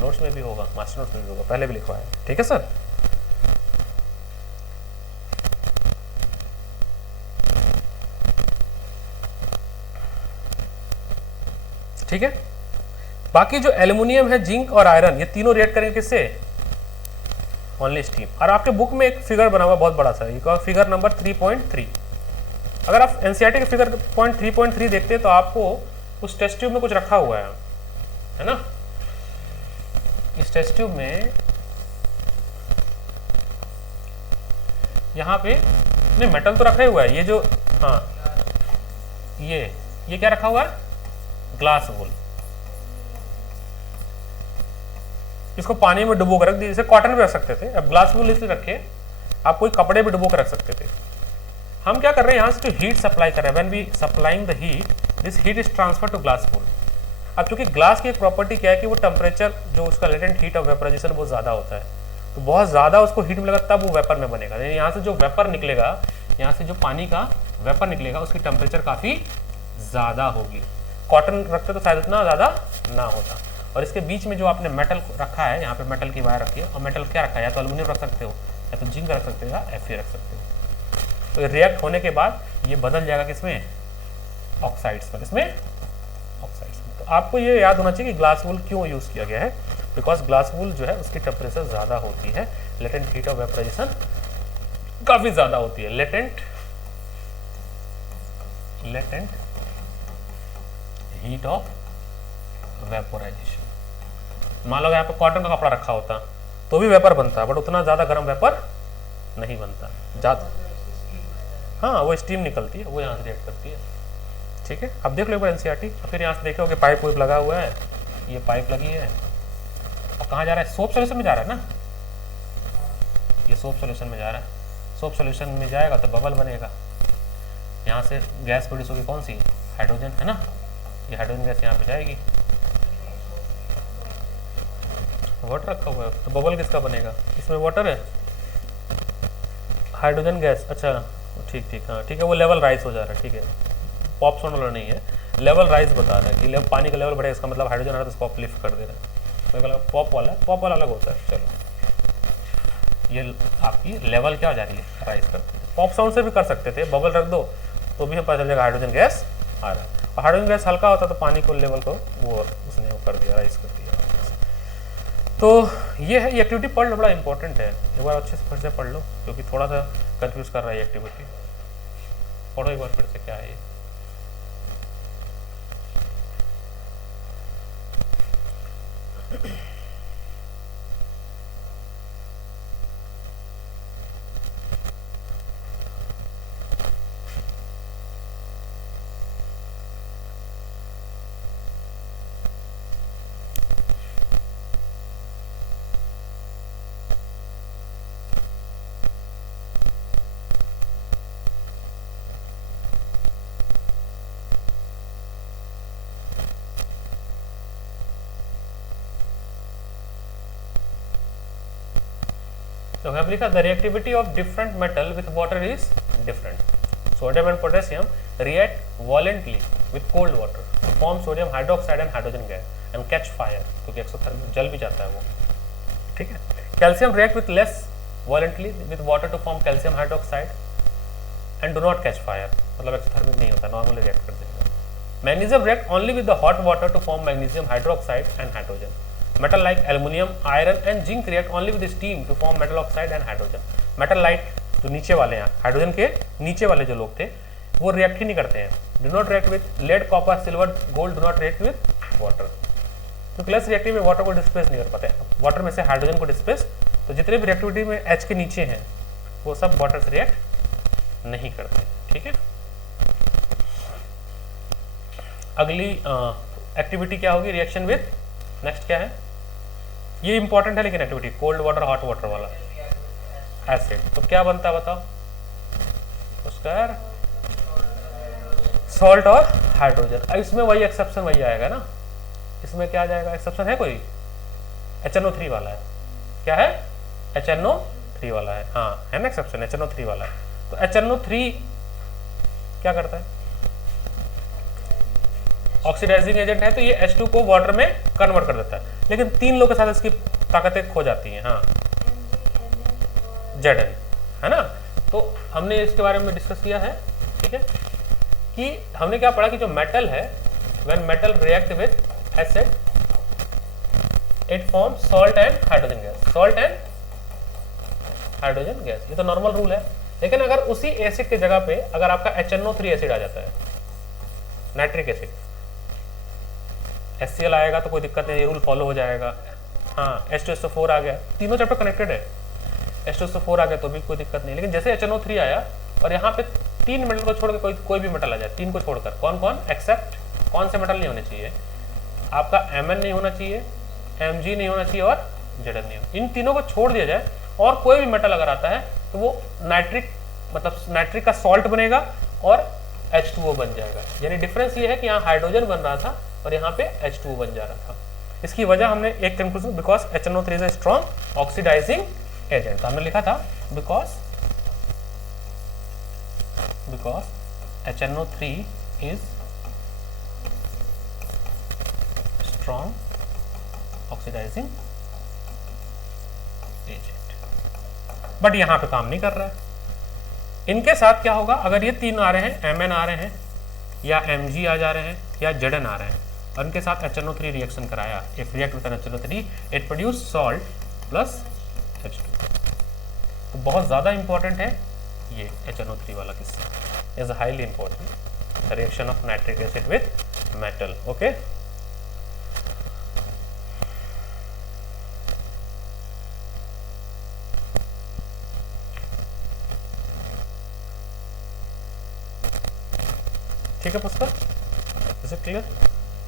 नोट्स में भी होगा, मास्टर नोट्स में भी होगा, पहले भी लिखवाया है, ठीक है सर। ठीक है, बाकी जो एल्युमिनियम है, जिंक और आयरन, ये तीनों रिएक्ट करेंगे किससे? Only steam. और आपके बुक में एक फिगर बना हुआ बहुत बड़ा सा, ये फिगर नंबर 3.3। अगर आप एनसीईआरटी के फिगर 3.3 देखते हैं तो आपको उस टेस्ट ट्यूब में कुछ रखा हुआ है ना? इस टेस्ट ट्यूब में यहाँ पे नहीं, मेटल तो रखा ही हुआ है, ये जो, हाँ ये क्या रखा हुआ है? Glass wool. इसको पानी में डुबो कर रख दिए, जैसे कॉटन भी रख सकते थे, अब ग्लास वूल इसलिए रखे, आप कोई कपड़े भी डुबो कर रख सकते थे। हम क्या कर रहे हैं, यहाँ से जो हीट सप्लाई कर रहे हैं, when we supplying the heat, this heat is transfer to glass wool. अब चूंकि ग्लास की एक प्रॉपर्टी क्या है कि वो टेम्परेचर, जो उसका लेटेंट हीट ऑफ वेपराइजेशन बहुत ज़्यादा होता है, तो बहुत ज़्यादा उसको हीट मिलेगा तब वो वेपर में बनेगा। यानी यहाँ से जो वेपर निकलेगा, यहाँ से जो पानी का वेपर निकलेगा, उसकी टेम्परेचर काफ़ी ज़्यादा होगी। कॉटन रखते तो शायद उतना ज़्यादा ना होता। और इसके बीच में जो आपने मेटल रखा है, यहाँ पे मेटल की वायर रखी है, और मेटल क्या रखा है, या तो एल्युमिनियम रख सकते हो, या तो जिंक रख सकते हो, या Fe रख सकते हो। तो रिएक्ट होने के बाद ये बदल जाएगा किसमें? ऑक्साइड्स में। किसमें? ऑक्साइड्स में। तो आपको ये याद होना चाहिए कि ग्लास वूल क्यों यूज़ किया गया है, बिकॉज ग्लास वूल जो है उसकी टेम्परेचर ज़्यादा होती है, लेटेंट हीट ऑफ वेपराइजेशन काफ़ी ज़्यादा होती है। Latent heat of vaporisation. मान लो यहाँ पे कॉटन का कपड़ा रखा होता, तो भी वेपर बनता है, बट उतना ज़्यादा गर्म वेपर नहीं बनता ज़्यादा। हाँ, वो स्टीम निकलती है, वो यहाँ से रिएक्ट करती है। ठीक है, अब देख लो एक बार एनसीईआरटी। और फिर यहाँ से देखो कि पाइप वाइप लगा हुआ है, ये पाइप लगी है, और कहाँ जा रहा है? सोप सोल्यूशन में जा रहा है ना, ये सोप सोल्यूशन में जा रहा है। सोप सोल्यूशन में जाएगा तो बबल बनेगा, यहाँ से गैस प्रोड्यूस होगी, कौन सी? हाइड्रोजन, है ना। ये हाइड्रोजन गैस यहाँ पे जाएगी, वाटर रखा हुआ है, तो बबल किसका बनेगा? इसमें वाटर है, हाइड्रोजन गैस। अच्छा ठीक ठीक, हाँ ठीक है, वो लेवल राइज हो जा रहा है। ठीक है, पॉप साउंड वाला नहीं है, लेवल राइज बता रहा है कि पानी का लेवल बढ़ेगा, इसका मतलब हाइड्रोजन आ रहा है तो इसको अपलिफ्ट कर दे रहा है। मेरे को पॉप वाला अलग होता है। चलो, ये आपकी लेवल क्या हो जा रही है? राइज करती है। पॉप साउंड से भी कर सकते थे, बबल रख दो तो भी हमें पता चल जाएगा हाइड्रोजन गैस आ रहा है। और हाइड्रोजन गैस हल्का होता तो पानी को लेवल को वो उसने वो कर दिया, राइज कर दिया। तो ये है, ये एक्टिविटी पढ़ लो, बड़ा इंपॉर्टेंट है, एक बार अच्छे से फिर से पढ़ लो, क्योंकि थोड़ा सा कंफ्यूज कर रहा है ये एक्टिविटी। पढ़ो एक बार फिर से, क्या है ये। So we have लिखा the reactivity of different metal with water is different. Sodium and potassium react violently with cold water to form sodium hydroxide and hydrogen gas and catch fire, क्योंकि एक्सोथर्मिक जल भी जाता है वो। ठीक है, calcium react with less violently with water to form calcium hydroxide and do not catch fire, मतलब एक्सोथर्मिक नहीं होता, नॉर्मली रिएक्ट कर देगा। Magnesium react only with the hot water to form magnesium hydroxide and hydrogen. Metal like aluminium, iron and zinc react only with steam to form metal oxide and hydrogen. Metal like जो नीचे वाले हैं, हाइड्रोजन के नीचे वाले जो लोग थे, वो रिएक्ट ही नहीं करते हैं। Do not react with lead, copper, silver, gold do not react with water. क्योंकि लेस रिएक्टिव में वाटर को डिस्प्लेस नहीं कर पाते, वाटर में से हाइड्रोजन को डिस्प्लेस, तो जितने भी रिएक्टिविटी में H के नीचे हैं वो सब वाटर से रिएक्ट नहीं करते। ठीक है, अगली एक्टिविटी क्या होगी? रिएक्शन विद, नेक्स्ट क्या है? ये इंपॉर्टेंट है लेकिन activity, cold water hot water वाला, एसिड। तो क्या बनता है बताओ? उसका सॉल्ट और हाइड्रोजन। इसमें वही एक्सेप्शन वही आएगा ना, इसमें क्या आ जाएगा? एक्सेप्शन है कोई? HNO3 वाला है। क्या है? HNO3 वाला है, हाँ है ना एक्सेप्शन, HNO3 वाला है। तो HNO3 क्या करता है? ऑक्सीडाइजिंग एजेंट है, तो ये H2 को वाटर में कन्वर्ट कर देता है, लेकिन 3 लोग के साथ इसकी ताकतें खो जाती हैं। हाँ, Zn, है ना। तो हमने इसके बारे में डिस्कस किया है। ठीक है, कि हमने क्या पढ़ा कि जो मेटल है, when metal react with acid it form salt and hydrogen gas, salt and hydrogen gas. ये तो नॉर्मल रूल है, लेकिन अगर उसी एसिड की जगह पे अगर आपका HNO3 एसिड आ जाता है, नाइट्रिक एसिड, HCl आएगा तो कोई दिक्कत नहीं, ये रूल फॉलो हो जाएगा। हाँ, H2SO4 आ गया, तीनों चैप्टर कनेक्टेड है, H2SO4 आ गया तो भी कोई दिक्कत नहीं। लेकिन जैसे HNO3 आया और यहाँ पे 3 मेटल को छोड़ के कोई भी मेटल आ जाए, 3 को छोड़कर, कौन कौन? एक्सेप्ट कौन से मेटल नहीं होने चाहिए? आपका Mn नहीं होना चाहिए, Mg नहीं होना चाहिए और Zn नहीं होना। इन तीनों को छोड़ दिया जाए और कोई भी मेटल अगर आता है तो वो नाइट्रिक, मतलब नाइट्रिक का सॉल्ट बनेगा और H2O बन जाएगा। यानी डिफरेंस ये है कि यहाँ हाइड्रोजन बन रहा था और यहाँ पे H2O बन जा रहा था। इसकी वजह हमने एक conclusion, because HNO3 is a strong oxidising agent. हमने लिखा था बिकॉज HNO3 is strong oxidising agent, but यहाँ पे काम नहीं कर रहा है। इनके साथ क्या होगा? अगर ये 3 आ रहे हैं, Mn आ रहे हैं या Mg आ जा रहे हैं या Zn आ रहे हैं, और इनके साथ HNO3 रिएक्शन कराया, if react with HNO3 it produce salt plus H2। तो बहुत ज़्यादा इंपॉर्टेंट है ये HNO3 वाला किस्सा, is highly important reaction of nitric acid with metal. Okay, ठीक है पुष्कर, इसे क्लियर?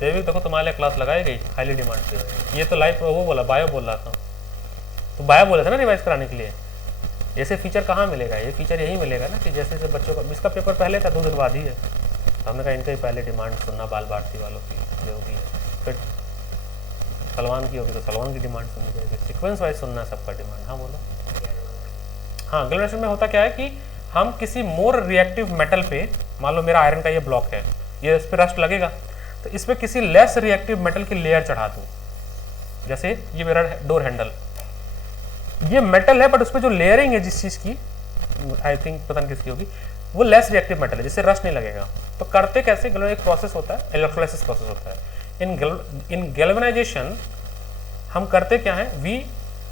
देवी देखो तुम्हारे लिए क्लास लगाई गई हाईली डिमांड पे। ये तो लाइव वो बोला, बायो बोल रहा था, तो बायो बोला था ना रिवाइज कराने के लिए। ऐसे फीचर कहाँ मिलेगा? ये फीचर यही मिलेगा ना कि जैसे जैसे बच्चों का, इसका पेपर पहले था 2 दिन बाद ही है, तो हमने कहा इनका ही पहले डिमांड सुनना, बाल भारती वालों की जो होगी, फिर सलमान की होगी तो सलमान की डिमांड सुननी जाएगी, सीक्वेंस वाइज सुनना सबका डिमांड। हाँ बोलो। हाँ, गैल्वेनाइजेशन में होता क्या है कि हम किसी मोर रिएक्टिव मेटल पे, मान लो मेरा आयरन का ये ब्लॉक है, ये इस पर रस्ट लगेगा, तो इस पर किसी लेस रिएक्टिव मेटल की लेयर चढ़ा दूँ। जैसे ये मेरा डोर हैंडल, ये मेटल है बट उस पर जो लेयरिंग है जिस चीज़ की, आई थिंक पता नहीं किसकी होगी, वो लेस रिएक्टिव मेटल है जिससे रस्ट नहीं लगेगा। तो करते कैसे? एक प्रोसेस होता है, इलेक्ट्रोलाइसिस प्रोसेस होता है। इन गैल्वेनाइजेशन हम करते क्या है? We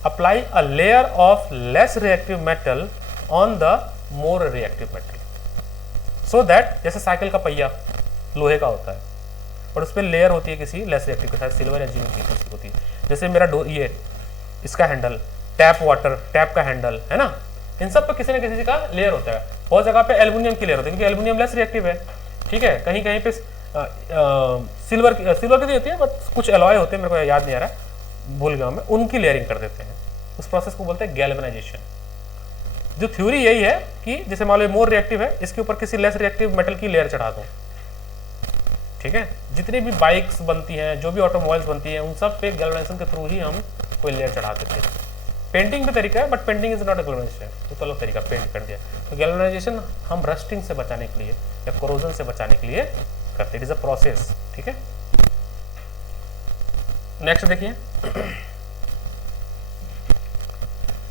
apply a layer of less reactive metal on the more reactive metal, so that जैसे साइकिल का पहिया लोहे का होता है और उस पर लेयर होती है किसी लेस रिएक्टिव के साथ, सिल्वर या जिंक की होती है। जैसे मेरा ये इसका हैंडल, टैप वाटर, टैप का हैंडल है ना, इन सब पर किसी न किसी का लेयर होता है। बहुत जगह पे एल्युमिनियम की लेयर होती है क्योंकि एल्युमिनियम लेस रिएक्टिव है, ठीक है। कहीं कहीं पे सिल्वर की भी होती है, बट कुछ एलॉय होते हैं, मेरे को याद नहीं आ रहा, भूल गया मैं, उनकी लेयरिंग कर देते हैं। उस प्रोसेस को बोलते हैं गैल्वेनाइजेशन। जो थ्योरी यही है कि जैसे मान लो मोर रिएक्टिव है, इसके ऊपर किसी लेस रिएक्टिव मेटल की लेयर चढ़ा दो, ठीक है। जितनी भी बाइक्स बनती हैं, जो भी ऑटोमोबाइल्स बनती हैं, उन सब पे गैल्वेनाइजेशन के थ्रू ही हम कोई लेयर चढ़ा देते हैं। पेंटिंग भी तरीका है, but painting is not a galvanisation, तो अलग तरीका, पेंट कर दिया। तो गैल्वेनाइजेशन हम रस्टिंग से बचाने के लिए या कोरोजन से बचाने के लिए करते हैं। इट इज अ प्रोसेस, ठीक है। नेक्स्ट देखिए,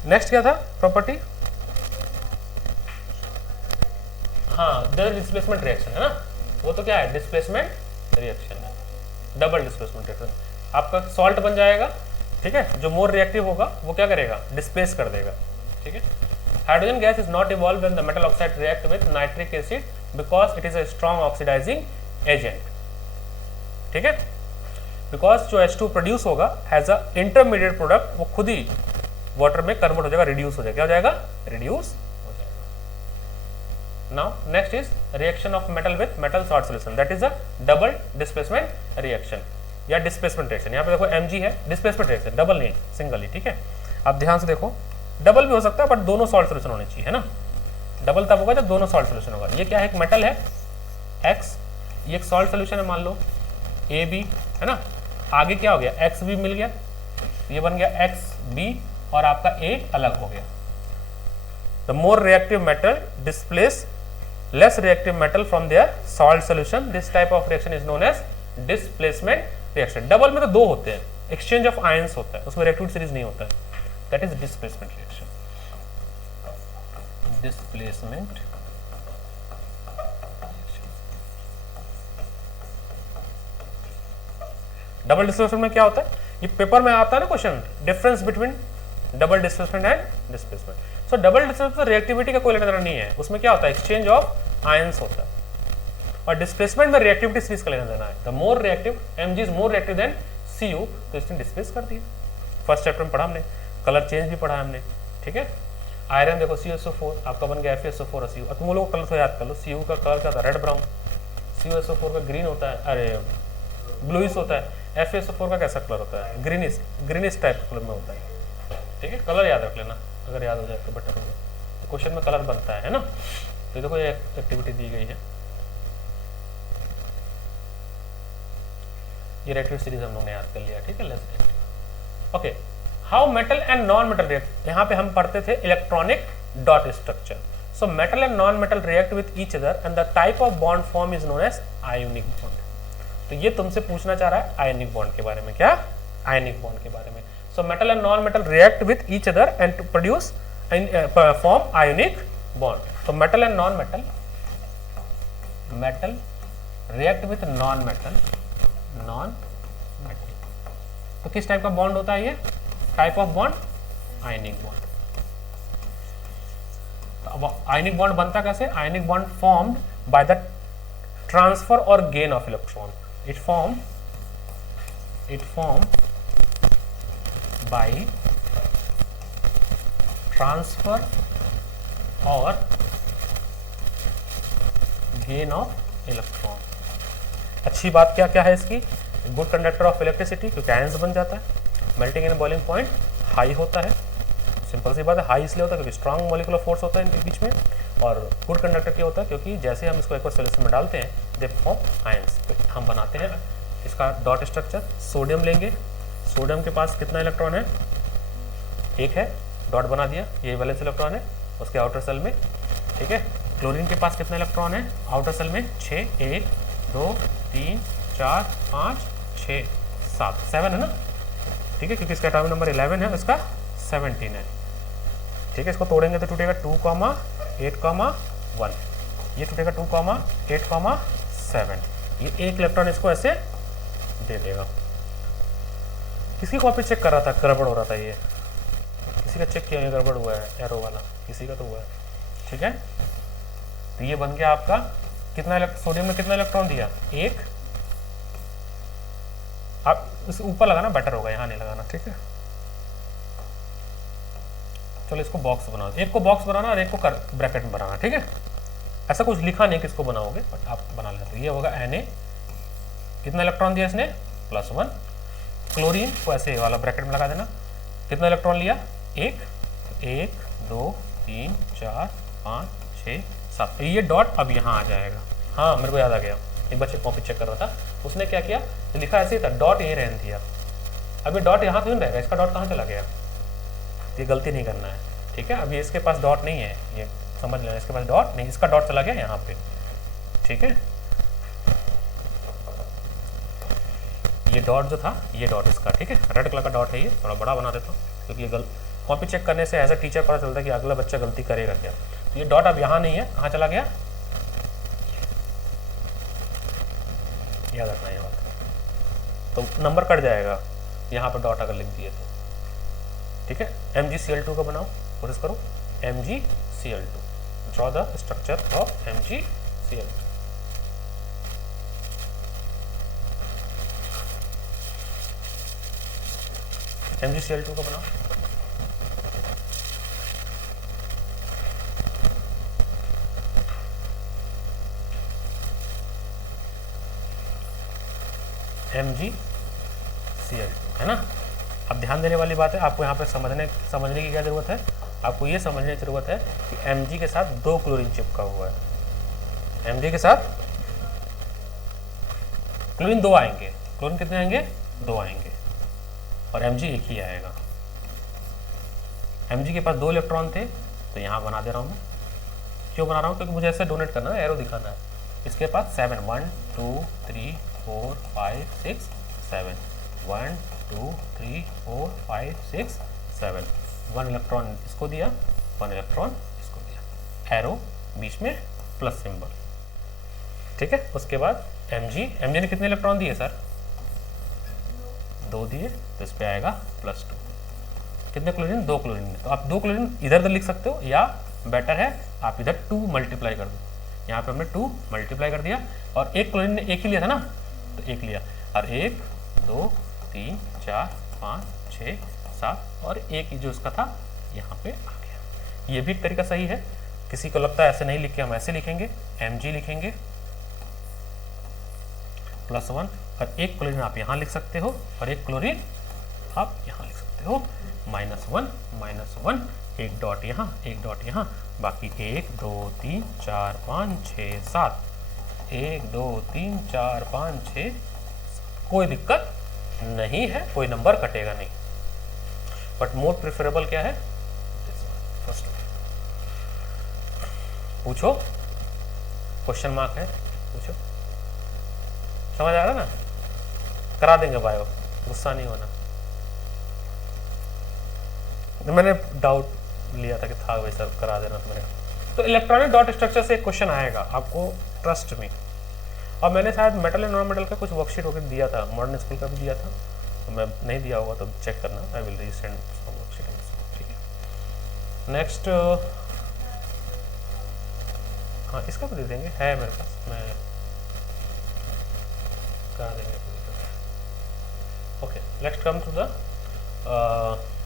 नेक्स्ट क्या था प्रॉपर्टी? हाँ, डिस्प्लेसमेंट रिएक्शन है ना, वो तो क्या है? डिस्प्लेसमेंट रिएक्शन है, डबल डिस्प्लेसमेंट रिएक्शन। आपका सॉल्ट बन जाएगा, ठीक है, जो मोर रिएक्टिव होगा वो क्या करेगा? डिस्प्लेस कर देगा, ठीक है। Hydrogen gas is not evolve when the metal oxide react with nitric acid because it is a strong oxidising agent, ठीक है। बिकॉज जो H2 प्रोड्यूस होगा एज अ इंटरमीडिएट प्रोडक्ट, वो खुद ही वाटर में कन्वर्ट हो जाएगा, रिड्यूस हो जाएगा। क्या हो जाएगा? रिड्यूस हो जाएगा। Now next is reaction of metal with metal salt solution, that is a double displacement reaction या डिस्प्लेसमेंट रिएक्शन। यहाँ पे देखो Mg है, डिस्प्लेसमेंट रिएक्शन, डबल नहीं, सिंगल ही, ठीक है। आप ध्यान से देखो, डबल भी हो सकता है बट दोनों सॉल्ट सॉल्यूशन होने चाहिए, है ना। डबल तब होगा जब दोनों सॉल्ट सॉल्यूशन होगा। ये क्या है? एक मेटल है X, ये एक सॉल्ट सॉल्यूशन है, मान लो AB, है ना। आगे क्या हो गया? XB मिल गया, ये बन गया XB और आपका A अलग हो गया। The more reactive metal displace less reactive metal from their salt solution, this type of reaction is known as displacement reaction. Double में तो 2 होते हैं, एक्सचेंज ऑफ आयंस होता है, उसमें रिएक्टिविटी सीरीज नहीं होता है, that is displacement reaction. Displacement double displacement में क्या होता है? ये पेपर में आता है ना question, difference between double displacement and displacement. So double displacement reactivity का कोई लेना देना नहीं है, उसमें क्या होता है? एक्सचेंज ऑफ आयंस होता है। और डिस्प्लेसमेंट में रिएक्टिविटी सीरीज का लेना देना है। The more reactive Mg is more reactive than Cu, तो इसने डिस्प्लेस कर दिया। फर्स्ट चैप्टर में पढ़ा हमने, कलर चेंज भी पढ़ा हमने, ठीक है। आयरन देखो CuSO4 आपका बन गया FeSO4 और Cu। तुम लोग कलर तो याद कर लो, Cu का कलर क्या था? रेड ब्राउन, CuSO4 का ग्रीन होता है, अरे ब्लूइश होता है। FeSO4 का कैसा कलर होता है? ग्रीनिश टाइप कलर में होता है, ठीक है। कलर याद रख लेना, अगर याद हो जाए तो बेटर होगा, तो क्वेश्चन में कलर बनता है ना। तो देखो ये एक्टिविटी दी गई है, ये रिएक्टिव सीरीज हम लोगों ने याद कर लिया, ठीक है। Less reactive, okay. How metal and non metal react, यहाँ पे हम पढ़ते थे electronic dot structure. So metal and non metal react with each other and the type of bond form is known as ionic bond. तो ये तुमसे पूछना चाह रहा है आयोनिक बॉन्ड के बारे में। क्या? आयोनिक बॉन्ड के बारे में। So metal and non metal react with each other and to produce form ionic bond. तो metal and non metal, metal react with non metal, non metal, तो किस टाइप का बॉन्ड होता है? ये type of bond ionic bond. Ionic bond बनता कैसे? Ionic bond formed by the transfer और gain of electron. It form by transfer और गेन ऑफ इलेक्ट्रॉन। अच्छी बात क्या क्या है इसकी, गुड कंडक्टर ऑफ इलेक्ट्रिसिटी, क्योंकि आयंस बन जाता है, melting and boiling point high होता है, सिंपल सी बात है, हाई इसलिए होता है क्योंकि स्ट्रॉन्ग मॉलिकुलर फोर्स होता है इनके बीच में, और गुड कंडक्टर क्या होता है क्योंकि जैसे हम इसको एक बार सोल्यूशन में डालते हैं दे फॉर्म आयंस। तो हम बनाते हैं इसका डॉट स्ट्रक्चर। सोडियम लेंगे, सोडियम के पास कितना इलेक्ट्रॉन है, एक है, डॉट बना दिया, ये वैलेंस इलेक्ट्रॉन है उसके आउटर सेल में, ठीक है। क्लोरीन के पास कितना इलेक्ट्रॉन है आउटर सेल में, 6, 1 2 3 4 5 6 7 7 है ना, ठीक है, क्योंकि इसका एटॉमिक नंबर 11 है, इसका 17 है, ठीक है। इसको तोड़ेंगे तो टूटेगा 2, 8, 1, ये टूटेगा 2, 8, 7, ये एक इलेक्ट्रॉन इसको ऐसे दे देगा। किसकी कॉपी चेक कर रहा था, गड़बड़ हो रहा था, ये किसी का चेक किया, ये गड़बड़ हुआ है एरो वाला, किसी का तो हुआ है, ठीक है। तो ये बन गया आपका कितना, सोडियम में कितना इलेक्ट्रॉन दिया, एक, आप इस ऊपर लगाना बेटर होगा, यहाँ नहीं लगाना, ठीक है। चलो इसको बॉक्स बनाओ, एक को बॉक्स बनाना और एक को ब्रैकेट में बनाना, ठीक है। ऐसा कुछ लिखा नहीं किसको बनाओगे, बट आप बना लेते। ये होगा Na, कितना इलेक्ट्रॉन दिया इसने, +1। क्लोरीन को ऐसे वाला ब्रैकेट में लगा देना, कितना इलेक्ट्रॉन लिया, एक, 1 2 3 4 5 6 7, ये डॉट अब यहाँ आ जाएगा। हाँ मेरे को याद आ गया, एक बच्चे कॉपी चेक कर रहा था, उसने क्या किया, तो लिखा ऐसे ही था, डॉट ये रहने दिया, अब ये डॉट यहाँ क्यों रहेगा, इसका डॉट कहाँ चला गया, ये गलती नहीं करना है, ठीक है। अभी इसके पास डॉट नहीं है, ये समझ लेना, इसके पास डॉट नहीं, इसका डॉट चला गया यहाँ पे, ठीक है। ये डॉट जो था, ये डॉट इसका, ठीक है, रेड कलर का डॉट है, ये थोड़ा बड़ा बना देता हूँ क्योंकि ये कॉपी चेक करने से एज अ टीचर पता चलता है कि अगला बच्चा गलती करेगा क्या। तो ये डॉट अब यहाँ नहीं है, कहाँ चला गया, याद रखना ये बात, तो नंबर कट जाएगा यहाँ पर डॉट अगर लिख दिए तो, ठीक है। MgCl2 का बनाओ, कोशिश करो, MgCl2, draw the structure of MgCl2। MgCl2 का बनाओ, MgCl2 है ना। अब ध्यान देने वाली बात है, आपको यहाँ पे समझने की क्या जरूरत है, आपको ये समझने की जरूरत है कि Mg के साथ 2 क्लोरीन चिपका हुआ है, Mg के साथ क्लोरीन 2 आएंगे, क्लोरीन कितने आएंगे, 2 आएंगे, और Mg एक ही आएगा। Mg के पास 2 इलेक्ट्रॉन थे, तो यहाँ बना दे रहा हूँ मैं, क्यों बना रहा हूँ, क्योंकि मुझे ऐसे डोनेट करना है, एरो दिखाना है। इसके पास 7, 1 2 3 4 5 6 7, 1 2 3 4 5 6 7, 1 इलेक्ट्रॉन इसको दिया, 1 इलेक्ट्रॉन इसको दिया, एरो बीच में प्लस सिंबल, ठीक है। उसके बाद Mg ने कितने इलेक्ट्रॉन दिए सर, 2 दिए, तो इस पे आएगा +2। कितने क्लोरीन, 2 क्लोरीन, तो आप 2 क्लोरीन इधर लिख सकते हो, या बेटर है आप इधर 2 मल्टीप्लाई कर दो, यहाँ पे हमने 2 मल्टीप्लाई कर दिया, और एक क्लोरीन ने एक ही लिया था ना, तो एक लिया, और 1 2 3 4 5 6 7, और एक ही जो इसका था यहाँ पे आ गया। ये भी एक तरीका सही है, किसी को लगता है ऐसे नहीं लिख के हम ऐसे लिखेंगे, Mg लिखेंगे +1, और एक क्लोरीन आप यहाँ लिख सकते हो, और एक क्लोरीन आप यहाँ लिख सकते हो, -1, एक डॉट यहाँ, एक डॉट यहाँ, बाकी 1 2 3 4 5 6 7, 1 2 3 4 5 6, कोई दिक्कत नहीं है, कोई नंबर कटेगा नहीं, बट मोर प्रेफरेबल क्या है, फर्स्ट। पूछो, क्वेश्चन मार्क है, पूछो, समझ आ रहा ना, करा देंगे बायो, गुस्सा नहीं होना। मैंने डाउट लिया था कि था वही सर, करा देना तो मैंने, तो इलेक्ट्रॉनिक डॉट स्ट्रक्चर से एक क्वेश्चन आएगा आपको, ट्रस्ट में। और मैंने शायद मेटल एंड नॉन मेटल का कुछ वर्कशीट वगैरह दिया था, मॉडर्न स्कूल का भी दिया था, तो मैं नहीं दिया होगा तो चेक करना, आई विल रीसेंड वर्कशीट, ठीक है। नेक्स्ट, हाँ इसका भी दे देंगे, है मेरे पास, मैं करा देंगे। Okay, next come to the,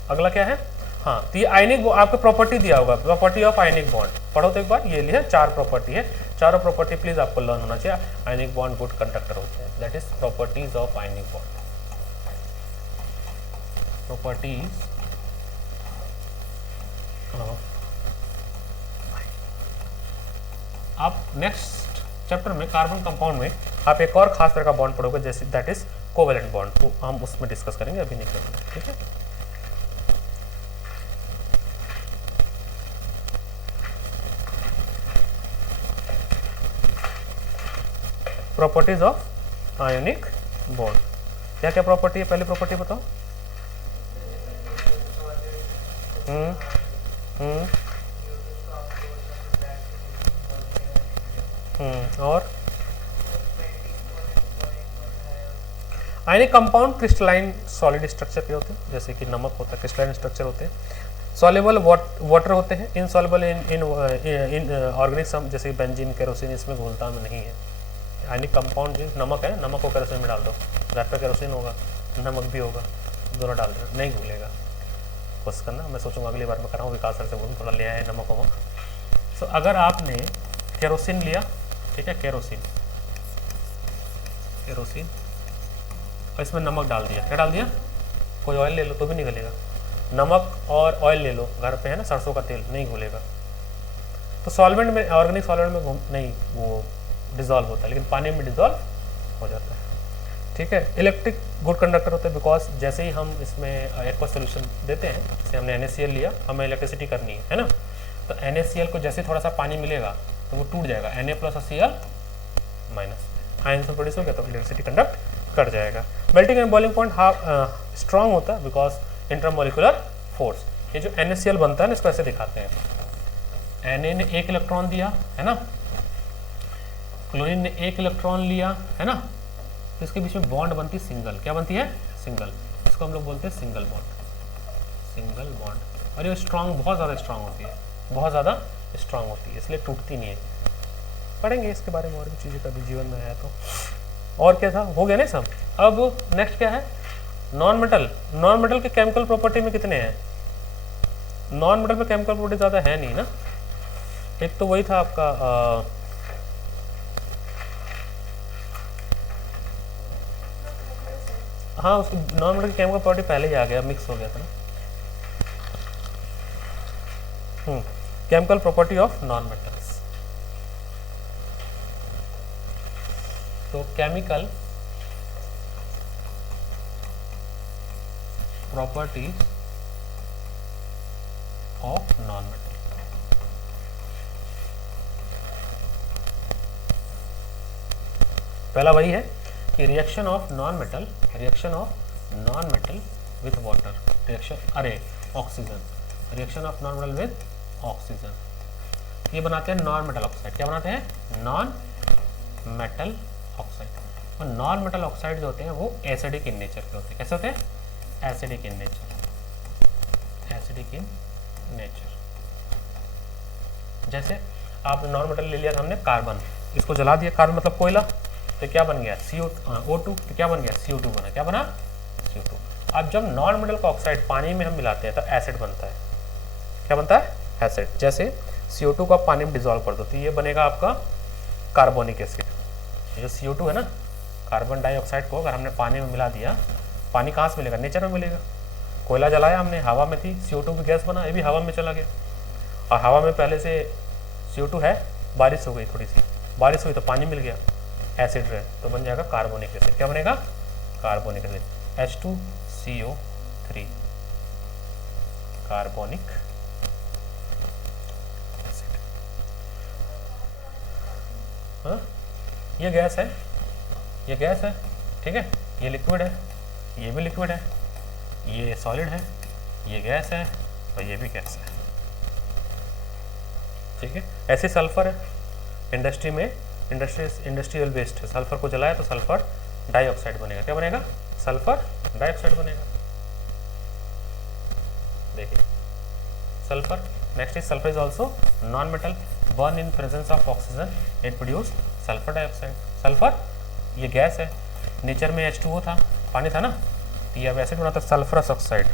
अगला क्या है, हाँ तो ये आयनिक आपको प्रॉपर्टी दिया होगा, प्रॉपर्टी ऑफ आयनिक बॉन्ड, पढ़ो तो एक बार, ये लिया 4 प्रॉपर्टी है, चारों प्रॉपर्टी प्लीज आपको लर्न होना चाहिए। आयनिक बॉन्ड गुड कंडक्टर होते हैं, that is properties of ionic bond. Properties आप नेक्स्ट चैप्टर में कार्बन कंपाउंड में आप एक और खास तरह का बॉन्ड पढ़ोगे, जैसे दैट इज कोवेलेंट बॉन्ड, तो हम उसमें डिस्कस करेंगे, अभी नहीं करेंगे, ठीक है। प्रॉपर्टीज ऑफ आयोनिक बॉन्ड, क्या क्या प्रॉपर्टी है, पहले प्रॉपर्टी बताओ। और ionic compound crystalline solid structure के होते हैं, जैसे कि नमक होता है, क्रिस्टलाइन स्ट्रक्चर होते हैं। सॉल्युबल वाटर होते हैं, इनसॉल्युबल इन ऑर्गेनिक, जैसे बेंजीन, केरोसिन, इसमें घुलता में नहीं है। आयनिक कंपाउंड जो नमक है, नमक को केरोसिन में डाल दो, घर पे केरोसिन होगा, नमक भी होगा, दोनों डाल देना, नहीं घुलेगा। कोशिश करना, मैं सोचूंगा अगली बार मैं कराऊँ, विकास सर से बोलूँ थोड़ा ले आए नमक वमक। सो अगर आपने केरोसिन लिया, ठीक है, केरोसिन और इसमें नमक डाल दिया, क्या डाल दिया, कोई ऑयल ले लो तो भी नहीं घुलेगा। नमक और ऑयल ले लो, घर पे है ना सरसों का तेल, नहीं घुलेगा। तो सॉल्वेंट में, ऑर्गेनिक सॉल्वेंट में नहीं वो डिजॉल्व होता है, लेकिन पानी में डिजॉल्व हो जाता है, ठीक है। इलेक्ट्रिक गुड कंडक्टर होते हैं, बिकॉज जैसे ही हम इसमें एक्वा सोल्यूशन देते हैं, जैसे हमने NaCl लिया, हमें इलेक्ट्रिसिटी करनी है ना, तो NaCl को जैसे थोड़ा सा पानी मिलेगा तो वो टूट जाएगा, Na प्लस और Cl माइनस, आयन से प्रोड्यूस हो गया तो इलेक्ट्रिसिटी कंडक्ट कर जाएगा। Melting and boiling point strong होता है बिकॉज इंटरमोलिकुलर फोर्स। ये जो NaCl बनता है ना, इसको ऐसे दिखाते हैं, Na ने एक इलेक्ट्रॉन दिया है ना, क्लोरीन ने एक इलेक्ट्रॉन लिया है ना, तो इसके बीच में बॉन्ड बनती है सिंगल, क्या बनती है, सिंगल, इसको हम लोग बोलते हैं सिंगल बॉन्ड। और ये स्ट्रांग, बहुत ज़्यादा स्ट्रांग होती है, बहुत ज़्यादा स्ट्रांग होती है, इसलिए टूटती नहीं है। पढ़ेंगे इसके बारे में और भी चीज़ें कभी जीवन में आया तो। और क्या था, हो गया ना सब। अब नेक्स्ट क्या है, नॉन मेटल। नॉन मेटल के केमिकल प्रॉपर्टी में कितने हैं, नॉन मेटल में केमिकल प्रॉपर्टी ज़्यादा है नहीं ना। एक तो वही था आपका हाँ, उसकी नॉन मेटल केमिकल प्रॉपर्टी पहले ही आ गया, मिक्स हो गया था ना। Chemical property of non metals, तो chemical properties of non metal. पहला वही है कि reaction of non metal with water, reaction, अरे oxygen, reaction of non metal with oxygen, ये बनाते हैं नॉन मेटल ऑक्साइड। क्या बनाते हैं, नॉन मेटल ऑक्साइड। और नॉन मेटल ऑक्साइड जो होते हैं वो एसिडिक इन नेचर के होते हैं। कैसे होते हैं, एसिडिक इन नेचर। जैसे आप नॉन मेटल ले लिया था हमने कार्बन, इसको जला दिया, कार्बन मतलब कोयला, तो क्या बन गया, CO2, तो क्या बन गया, CO2 बना, क्या बना, CO2। अब जब नॉन मेटल का ऑक्साइड पानी में हम मिलाते हैं तो एसिड बनता है, क्या बनता है, एसिड। जैसे CO2 को आप पानी में डिजोल्व कर दो तो ये बनेगा आपका कार्बोनिक एसिड। ये जो CO2 है ना, कार्बन डाइऑक्साइड को अगर हमने पानी में मिला दिया, पानी कहाँ से मिलेगा, नेचर में मिलेगा। कोयला जलाया हमने, हवा में थी, CO2 भी गैस बना, ये भी हवा में चला गया, और हवा में पहले से CO2 है, बारिश हो गई, थोड़ी सी बारिश हुई तो पानी मिल गया, एसिड रहे, तो बन जाएगा कार्बोनिक एसिड। क्या बनेगा, carbonic acid, H2CO3, carbonic acid. हाँ, ये गैस है, ये गैस है, ठीक है, ये लिक्विड है, ये भी लिक्विड है, ये सॉलिड है, ये गैस है और ये भी गैस है, ठीक है। ऐसे सल्फर है, इंडस्ट्री में इंडस्ट्रियल वेस्ट है, सल्फर को जलाया तो सल्फर डाइऑक्साइड बनेगा, क्या बनेगा, सल्फर डाइऑक्साइड बनेगा। देखिए sulphur, next is sulphur is also non metal, burn in presence of oxygen, it produce sulphur dioxide. Sulphur ये गैस है, नेचर में H2O था, पानी था ना, तो ये अब एसिड बनाता है, सल्फरस ऑक्साइड,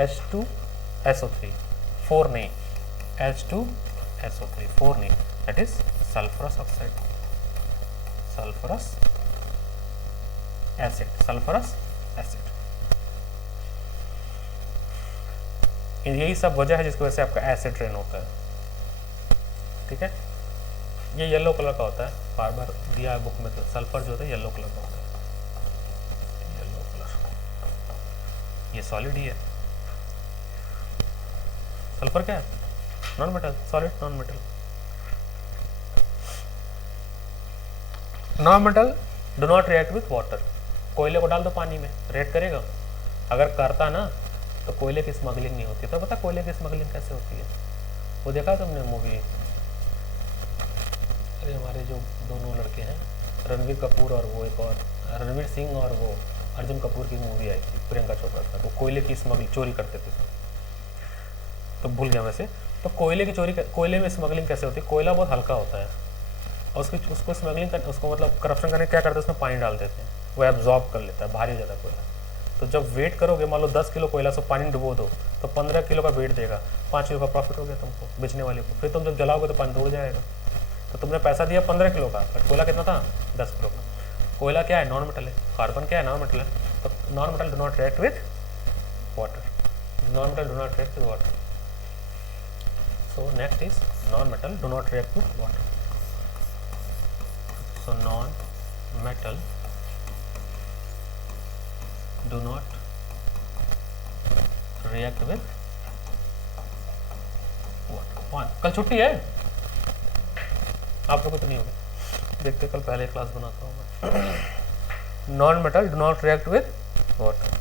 H2SO3, 4 नहीं, H2 SO3, 4 नहीं, that is sulphurous oxide, sulphurous acid, sulphurous acid. यही सब वजह है जिसकी वजह से आपका एसिड रेन होता है। ठीक है, ये येलो कलर का होता है, बार बार दिया है बुक में, तो सल्फर जो होता है येलो कलर का होता है, येलो कलर, ये सॉलिड ही है। सल्फर क्या है? Non metal, solid non metal. Non metal do not react with water. कोयले को डाल दो पानी में, रिएक्ट करेगा? अगर करता ना तो कोयले की स्मगलिंग नहीं होती। तो पता कोयले की स्मगलिंग कैसे होती है? वो देखा तुमने मूवी, अरे हमारे जो दोनों लड़के हैं, रणवीर कपूर और वो एक और रणवीर सिंह और वो अर्जुन कपूर की मूवी आई थी, प्रियंका चोपड़ा का, तो कोयले की स्मगलिंग चोरी करते थे सब, तो भूल गया वैसे। तो कोयले की चोरी, कोयले में स्मगलिंग कैसे होती है? कोयला बहुत हल्का होता है और उसको स्मगलिंग कर, उसको मतलब करप्शन करने क्या करते हैं, उसमें पानी डाल देते हैं, वो एब्जॉर्ब कर लेता है, भारी हो जाता है कोयला। तो जब वेट करोगे, मान लो 10 किलो कोयला सो पानी डुबो दो, तो 15 किलो का वेट देगा, 5 किलो का प्रॉफिट हो गया तुमको, बेचने वाले को। फिर तुम जब जलाओगे तो पानी डूब जाएगा। तो तुमने पैसा दिया 15 किलो का, बट कोयला कितना था? 10 किलो का। कोयला क्या है? नॉन मेटल है। कार्बन क्या है? नॉन मेटल है। तो non metal do not react with water, non metal do not react with water. So next is non metal do not react with water. So non metal do not react with water. कल छुट्टी है आप लोगों को? तो नहीं होगा, देखते कल पहले क्लास बनाता हूँ मैं। Non metal do not react with water.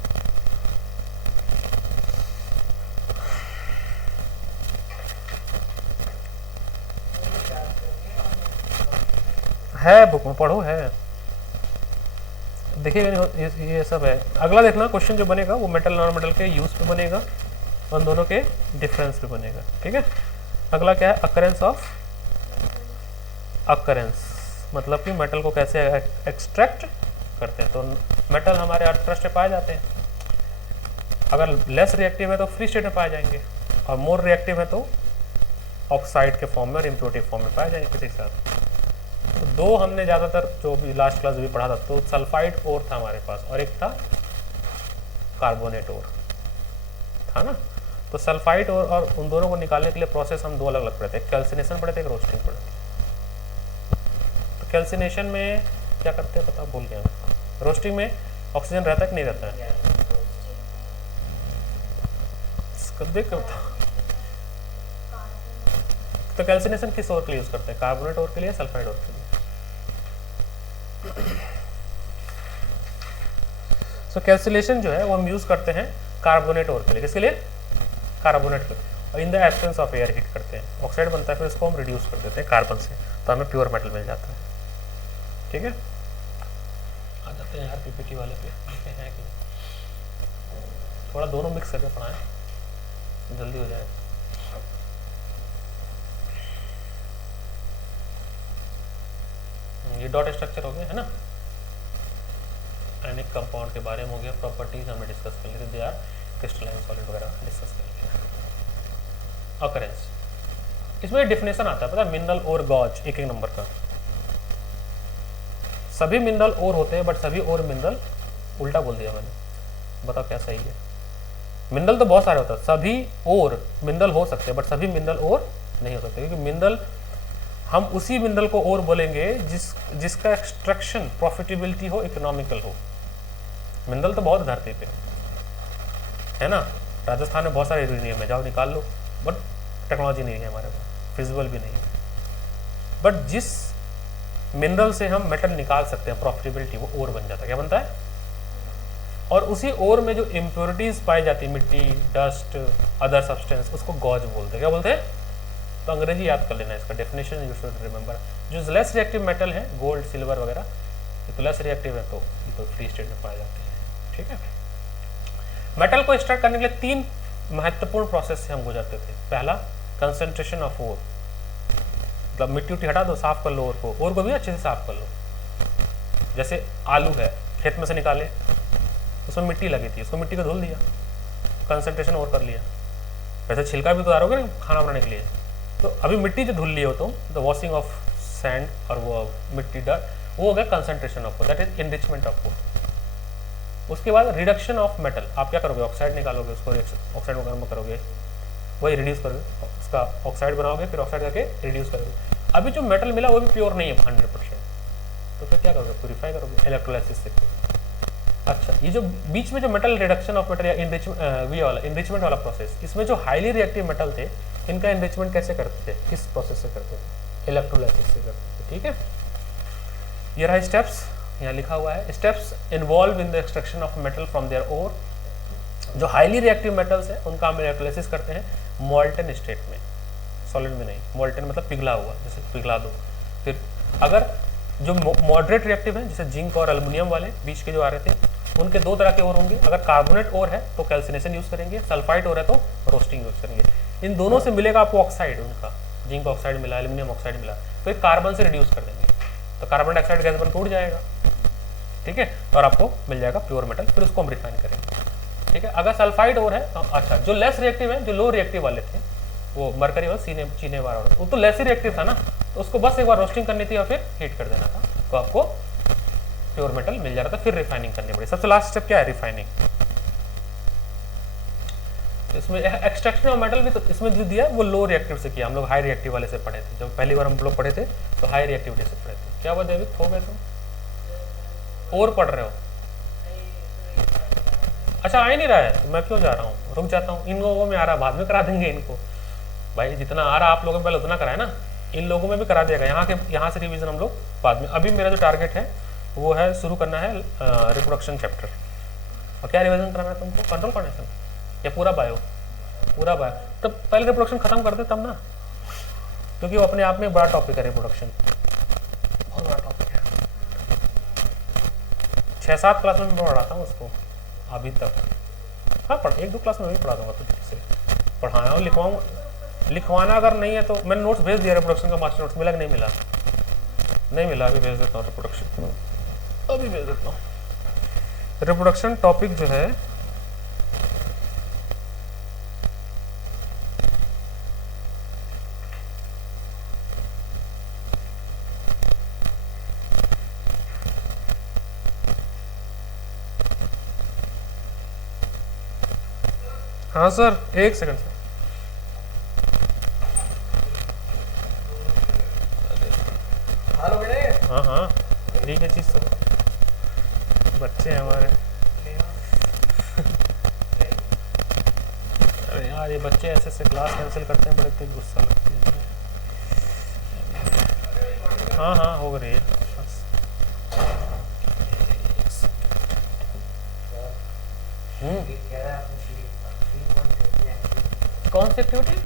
है बुक में, पढ़ो, है, देखिएगा। ये सब है। अगला देखना क्वेश्चन जो बनेगा वो मेटल नॉन मेटल के यूज पे बनेगा, उन दोनों के डिफरेंस पे बनेगा। ठीक है, अगला क्या है? अकरेंस ऑफ, अकरेंस मतलब कि मेटल को कैसे एक्सट्रैक्ट करते हैं। तो मेटल हमारे अर्थ क्रस्ट में पाए जाते हैं। अगर लेस रिएक्टिव है तो फ्री स्टेट में पाए जाएंगे, और मोर रिएक्टिव है तो ऑक्साइड के फॉर्म में और इम्प्योरिटी फॉर्म में पाए जाएंगे किसी के साथ। तो दो हमने ज़्यादातर जो भी लास्ट क्लास भी पढ़ा था, तो सल्फाइड ओर था हमारे पास और एक था कार्बोनेट ओर था ना। तो सल्फाइड और उन दोनों को निकालने के लिए प्रोसेस हम दो अलग अलग पढ़े थे, एक कैल्सिनेशन पढ़े थे, एक रोस्टिंग पढ़े थे। तो कैल्सिनेशन में क्या करते हैं पता, भूल गया। रोस्टिंग में ऑक्सीजन रहता है कि नहीं रहता है? देख के बताओ। तो कैल्सिनेशन किस ओर के लिए यूज करते हैं? कार्बोनेट ओर के लिए, सल्फाइड ओर के लिए? सो कैल्सिनेशन जो है वो हम यूज करते हैं कार्बोनेट ओर के लिए। किसके लिए? कार्बोनेट के लिए। और in the absence of air heat करते हैं, ऑक्साइड बनता है, फिर इसको हम रिड्यूस कर देते हैं कार्बन से, तो हमें प्योर मेटल मिल जाता है। ठीक है, आ जाते हैं यार पीपीटी वाले पे, देखते हैं कि थोड़ा दोनों मिक्स करके पढ़ाएं, जल्दी हो जाए। ये डॉट स्ट्रक्चर हो गया है ना, एनिक कंपाउंड के बारे में हो गया, प्रॉपर्टीज हमने डिस्कस कर ली थी, दे आर क्रिस्टलाइन सॉलिड वगैरह डिस्कस कर लिया। अकरेंस, इसमें डिफिनेशन आता है पता है, मिनरल और गॉज, एक एक नंबर का। सभी मिनरल और होते हैं, बट सभी और मिनरल, उल्टा बोल दिया मैंने, बताओ क्या सही है? मिनरल तो बहुत सारे होते हैं, सभी और मिनरल हो सकते हैं, बट सभी मिनरल और नहीं हो सकते, क्योंकि मिनरल हम उसी मिनरल को और बोलेंगे जिसका एक्सट्रैक्शन प्रॉफिटेबिलिटी हो, इकोनॉमिकल हो। मिनरल तो बहुत धरती पे है ना, राजस्थान में बहुत सारे यूरेनियम है, जाओ निकाल लो, बट टेक्नोलॉजी नहीं है हमारे पास, फिजिबल भी नहीं है। बट जिस मिनरल से हम मेटल निकाल सकते हैं प्रॉफिटेबिलिटी, वो ओर बन जाता है। क्या बनता है? और उसी ओर में जो इम्प्योरिटीज पाई जाती है, मिट्टी, डस्ट, अदर सब्सटेंस, उसको गॉज बोलते हैं। क्या बोलते हैं? तो अंग्रेजी याद कर लेना, इसका डेफिनेशन यू शुड रिमेंबर। जो लेस रिएक्टिव मेटल है, गोल्ड, सिल्वर वगैरह, ये तो लेस रिएक्टिव है, तो ये तो फ्री स्टेट में पाए जाते हैं। ठीक है, मेटल को एक्सट्रैक्ट करने के लिए 3 महत्वपूर्ण प्रोसेस से हम गुजरते थे। पहला, कंसंट्रेशन ऑफ ओर, मतलब मिट्टी उट्टी हटा दो, साफ कर लो ओर को भी अच्छे से साफ कर लो। जैसे आलू है, खेत में से निकाले, उसमें मिट्टी लगी थी, उसको मिट्टी को धुल दिया, कंसंट्रेशन और कर लिया। वैसे छिलका भी उतारोगे ना खाना बनाने के लिए, तो अभी मिट्टी जो धुल ली हो तुम, द वॉशिंग ऑफ सैंड और वो मिट्टी डस्ट, वो हो गया concentration of food, that is enrichment of food. उसके बाद रिडक्शन ऑफ मेटल, आप क्या करोगे, ऑक्साइड निकालोगे, उसको ऑक्साइड में गर्म करोगे, वही रिड्यूस करोगे, उसका ऑक्साइड बनाओगे, फिर ऑक्साइड करके रिड्यूस करोगे। अभी जो मेटल मिला वो भी प्योर नहीं है 100%, तो फिर क्या करोगे, प्यूरिफाई करोगे इलेक्ट्रोलाइसिस से। अच्छा, ये जो बीच में जो मेटल रिडक्शन ऑफ मेटल या इनरिचमेंट वाला प्रोसेस, इसमें जो हाईली रिएक्टिव मेटल थे इनका इनरिचमेंट कैसे करते थे, किस प्रोसेस से करते थे, इलेक्ट्रोलाइसिस से करते थे। ठीक है, ये रहा स्टेप्स, यहाँ लिखा हुआ है, steps involve in the extraction of metal from their ore. जो हाईली रिएक्टिव मेटल्स है उनका हम इलेक्ट्रोलाइसिस करते हैं मॉल्टन स्टेट में, सॉलिड में नहीं। मॉल्टन मतलब पिघला हुआ, जैसे पिघला दो। फिर अगर जो मॉडरेट रिएक्टिव है, जैसे जिंक और एल्युमिनियम वाले बीच के जो आ रहे थे, उनके दो तरह के ओर होंगे। अगर कार्बोनेट ओर है तो कैल्सिनेशन यूज करेंगे, सल्फाइड ओर है तो रोस्टिंग यूज करेंगे। इन दोनों से मिलेगा आपको ऑक्साइड, उनका जिंक ऑक्साइड मिला, एल्यूमिनियम ऑक्साइड मिला, तो एक कार्बन से रिड्यूस कर देंगे, तो कार्बन डाइऑक्साइड गैस बन टूट जाएगा। ठीक है, और आपको मिल जाएगा प्योर मेटल, फिर उसको हम रिफाइन करेंगे। ठीक है, अगर सल्फाइड ओर है, अच्छा जो लेस रिएक्टिव है, जो लो रिएक्टिव वाले थे, वो मरकरी और चीने वाला, वो तो लेस ही रिएक्टिव था ना, तो उसको बस एक बार रोस्टिंग करनी थी और फिर हीट कर देना था, तो आपको प्योर मेटल मिल जा रहा था। फिर रिफाइनिंग करनी पड़ी। सबसे लास्ट स्टेप क्या है, रिफाइनिंग। इसमें एक्सट्रैक्शन ऑफ मेटल भी तो इसमें जो दिया वो लो रिएक्टिव से किया, हम लोग हाई रिएक्टिव वाले से पढ़े थे। जब पहली बार हम लोग पढ़े थे तो हाई रिएक्टिविटी से पढ़े थे। क्या हुआ देविक, हो गए तुम और पढ़ रहे हो? अच्छा, आ ही नहीं रहा है तो मैं क्यों जा रहा हूँ, रुक जाता हूँ। इन लोगों में आ रहा, बाद में करा देंगे इनको। भाई जितना आ रहा आप लोगों में पहले उतना कराए ना, इन लोगों में भी करा देगा। यहाँ से रिवीजन हम लोग बाद में। अभी मेरा जो टारगेट है वो है शुरू करना है रिप्रोडक्शन चैप्टर। और क्या रिवीजन करना है तुमको, कंट्रोल फॉर्मेशन या पूरा बायो? पूरा बायो। तब पहले रिप्रोडक्शन खत्म कर दे तब ना, क्योंकि वो अपने आप में बड़ा टॉपिक है रिप्रोडक्शन, बहुत बड़ा टॉपिक है। 6-7 क्लास में मैं पढ़ाता हूँ उसको अभी तक। हाँ, 1-2 क्लास में भी पढ़ा दूंगा तो ठीक से पढ़ाया और लिखवाऊँ। लिखवाना अगर नहीं है तो मैंने नोट्स भेज दिया रिप्रोडक्शन का, मास्टर नोट्स मिला कि नहीं मिला? नहीं मिला, अभी भेज देता हूँ रिप्रोडक्शन, अभी भेज देता हूँ। रिप्रोडक्शन टॉपिक जो है हाँ सर, एक सेकंड सर। हाँ हाँ, ठीक है चीज सर, बच्चे हैं हमारे। अरे यार ये बच्चे ऐसे क्लास कैंसिल करते हैं, बड़े तेज गुस्सा लगती है। हाँ हाँ, हो रही है। कौन सी एक्टिविटी?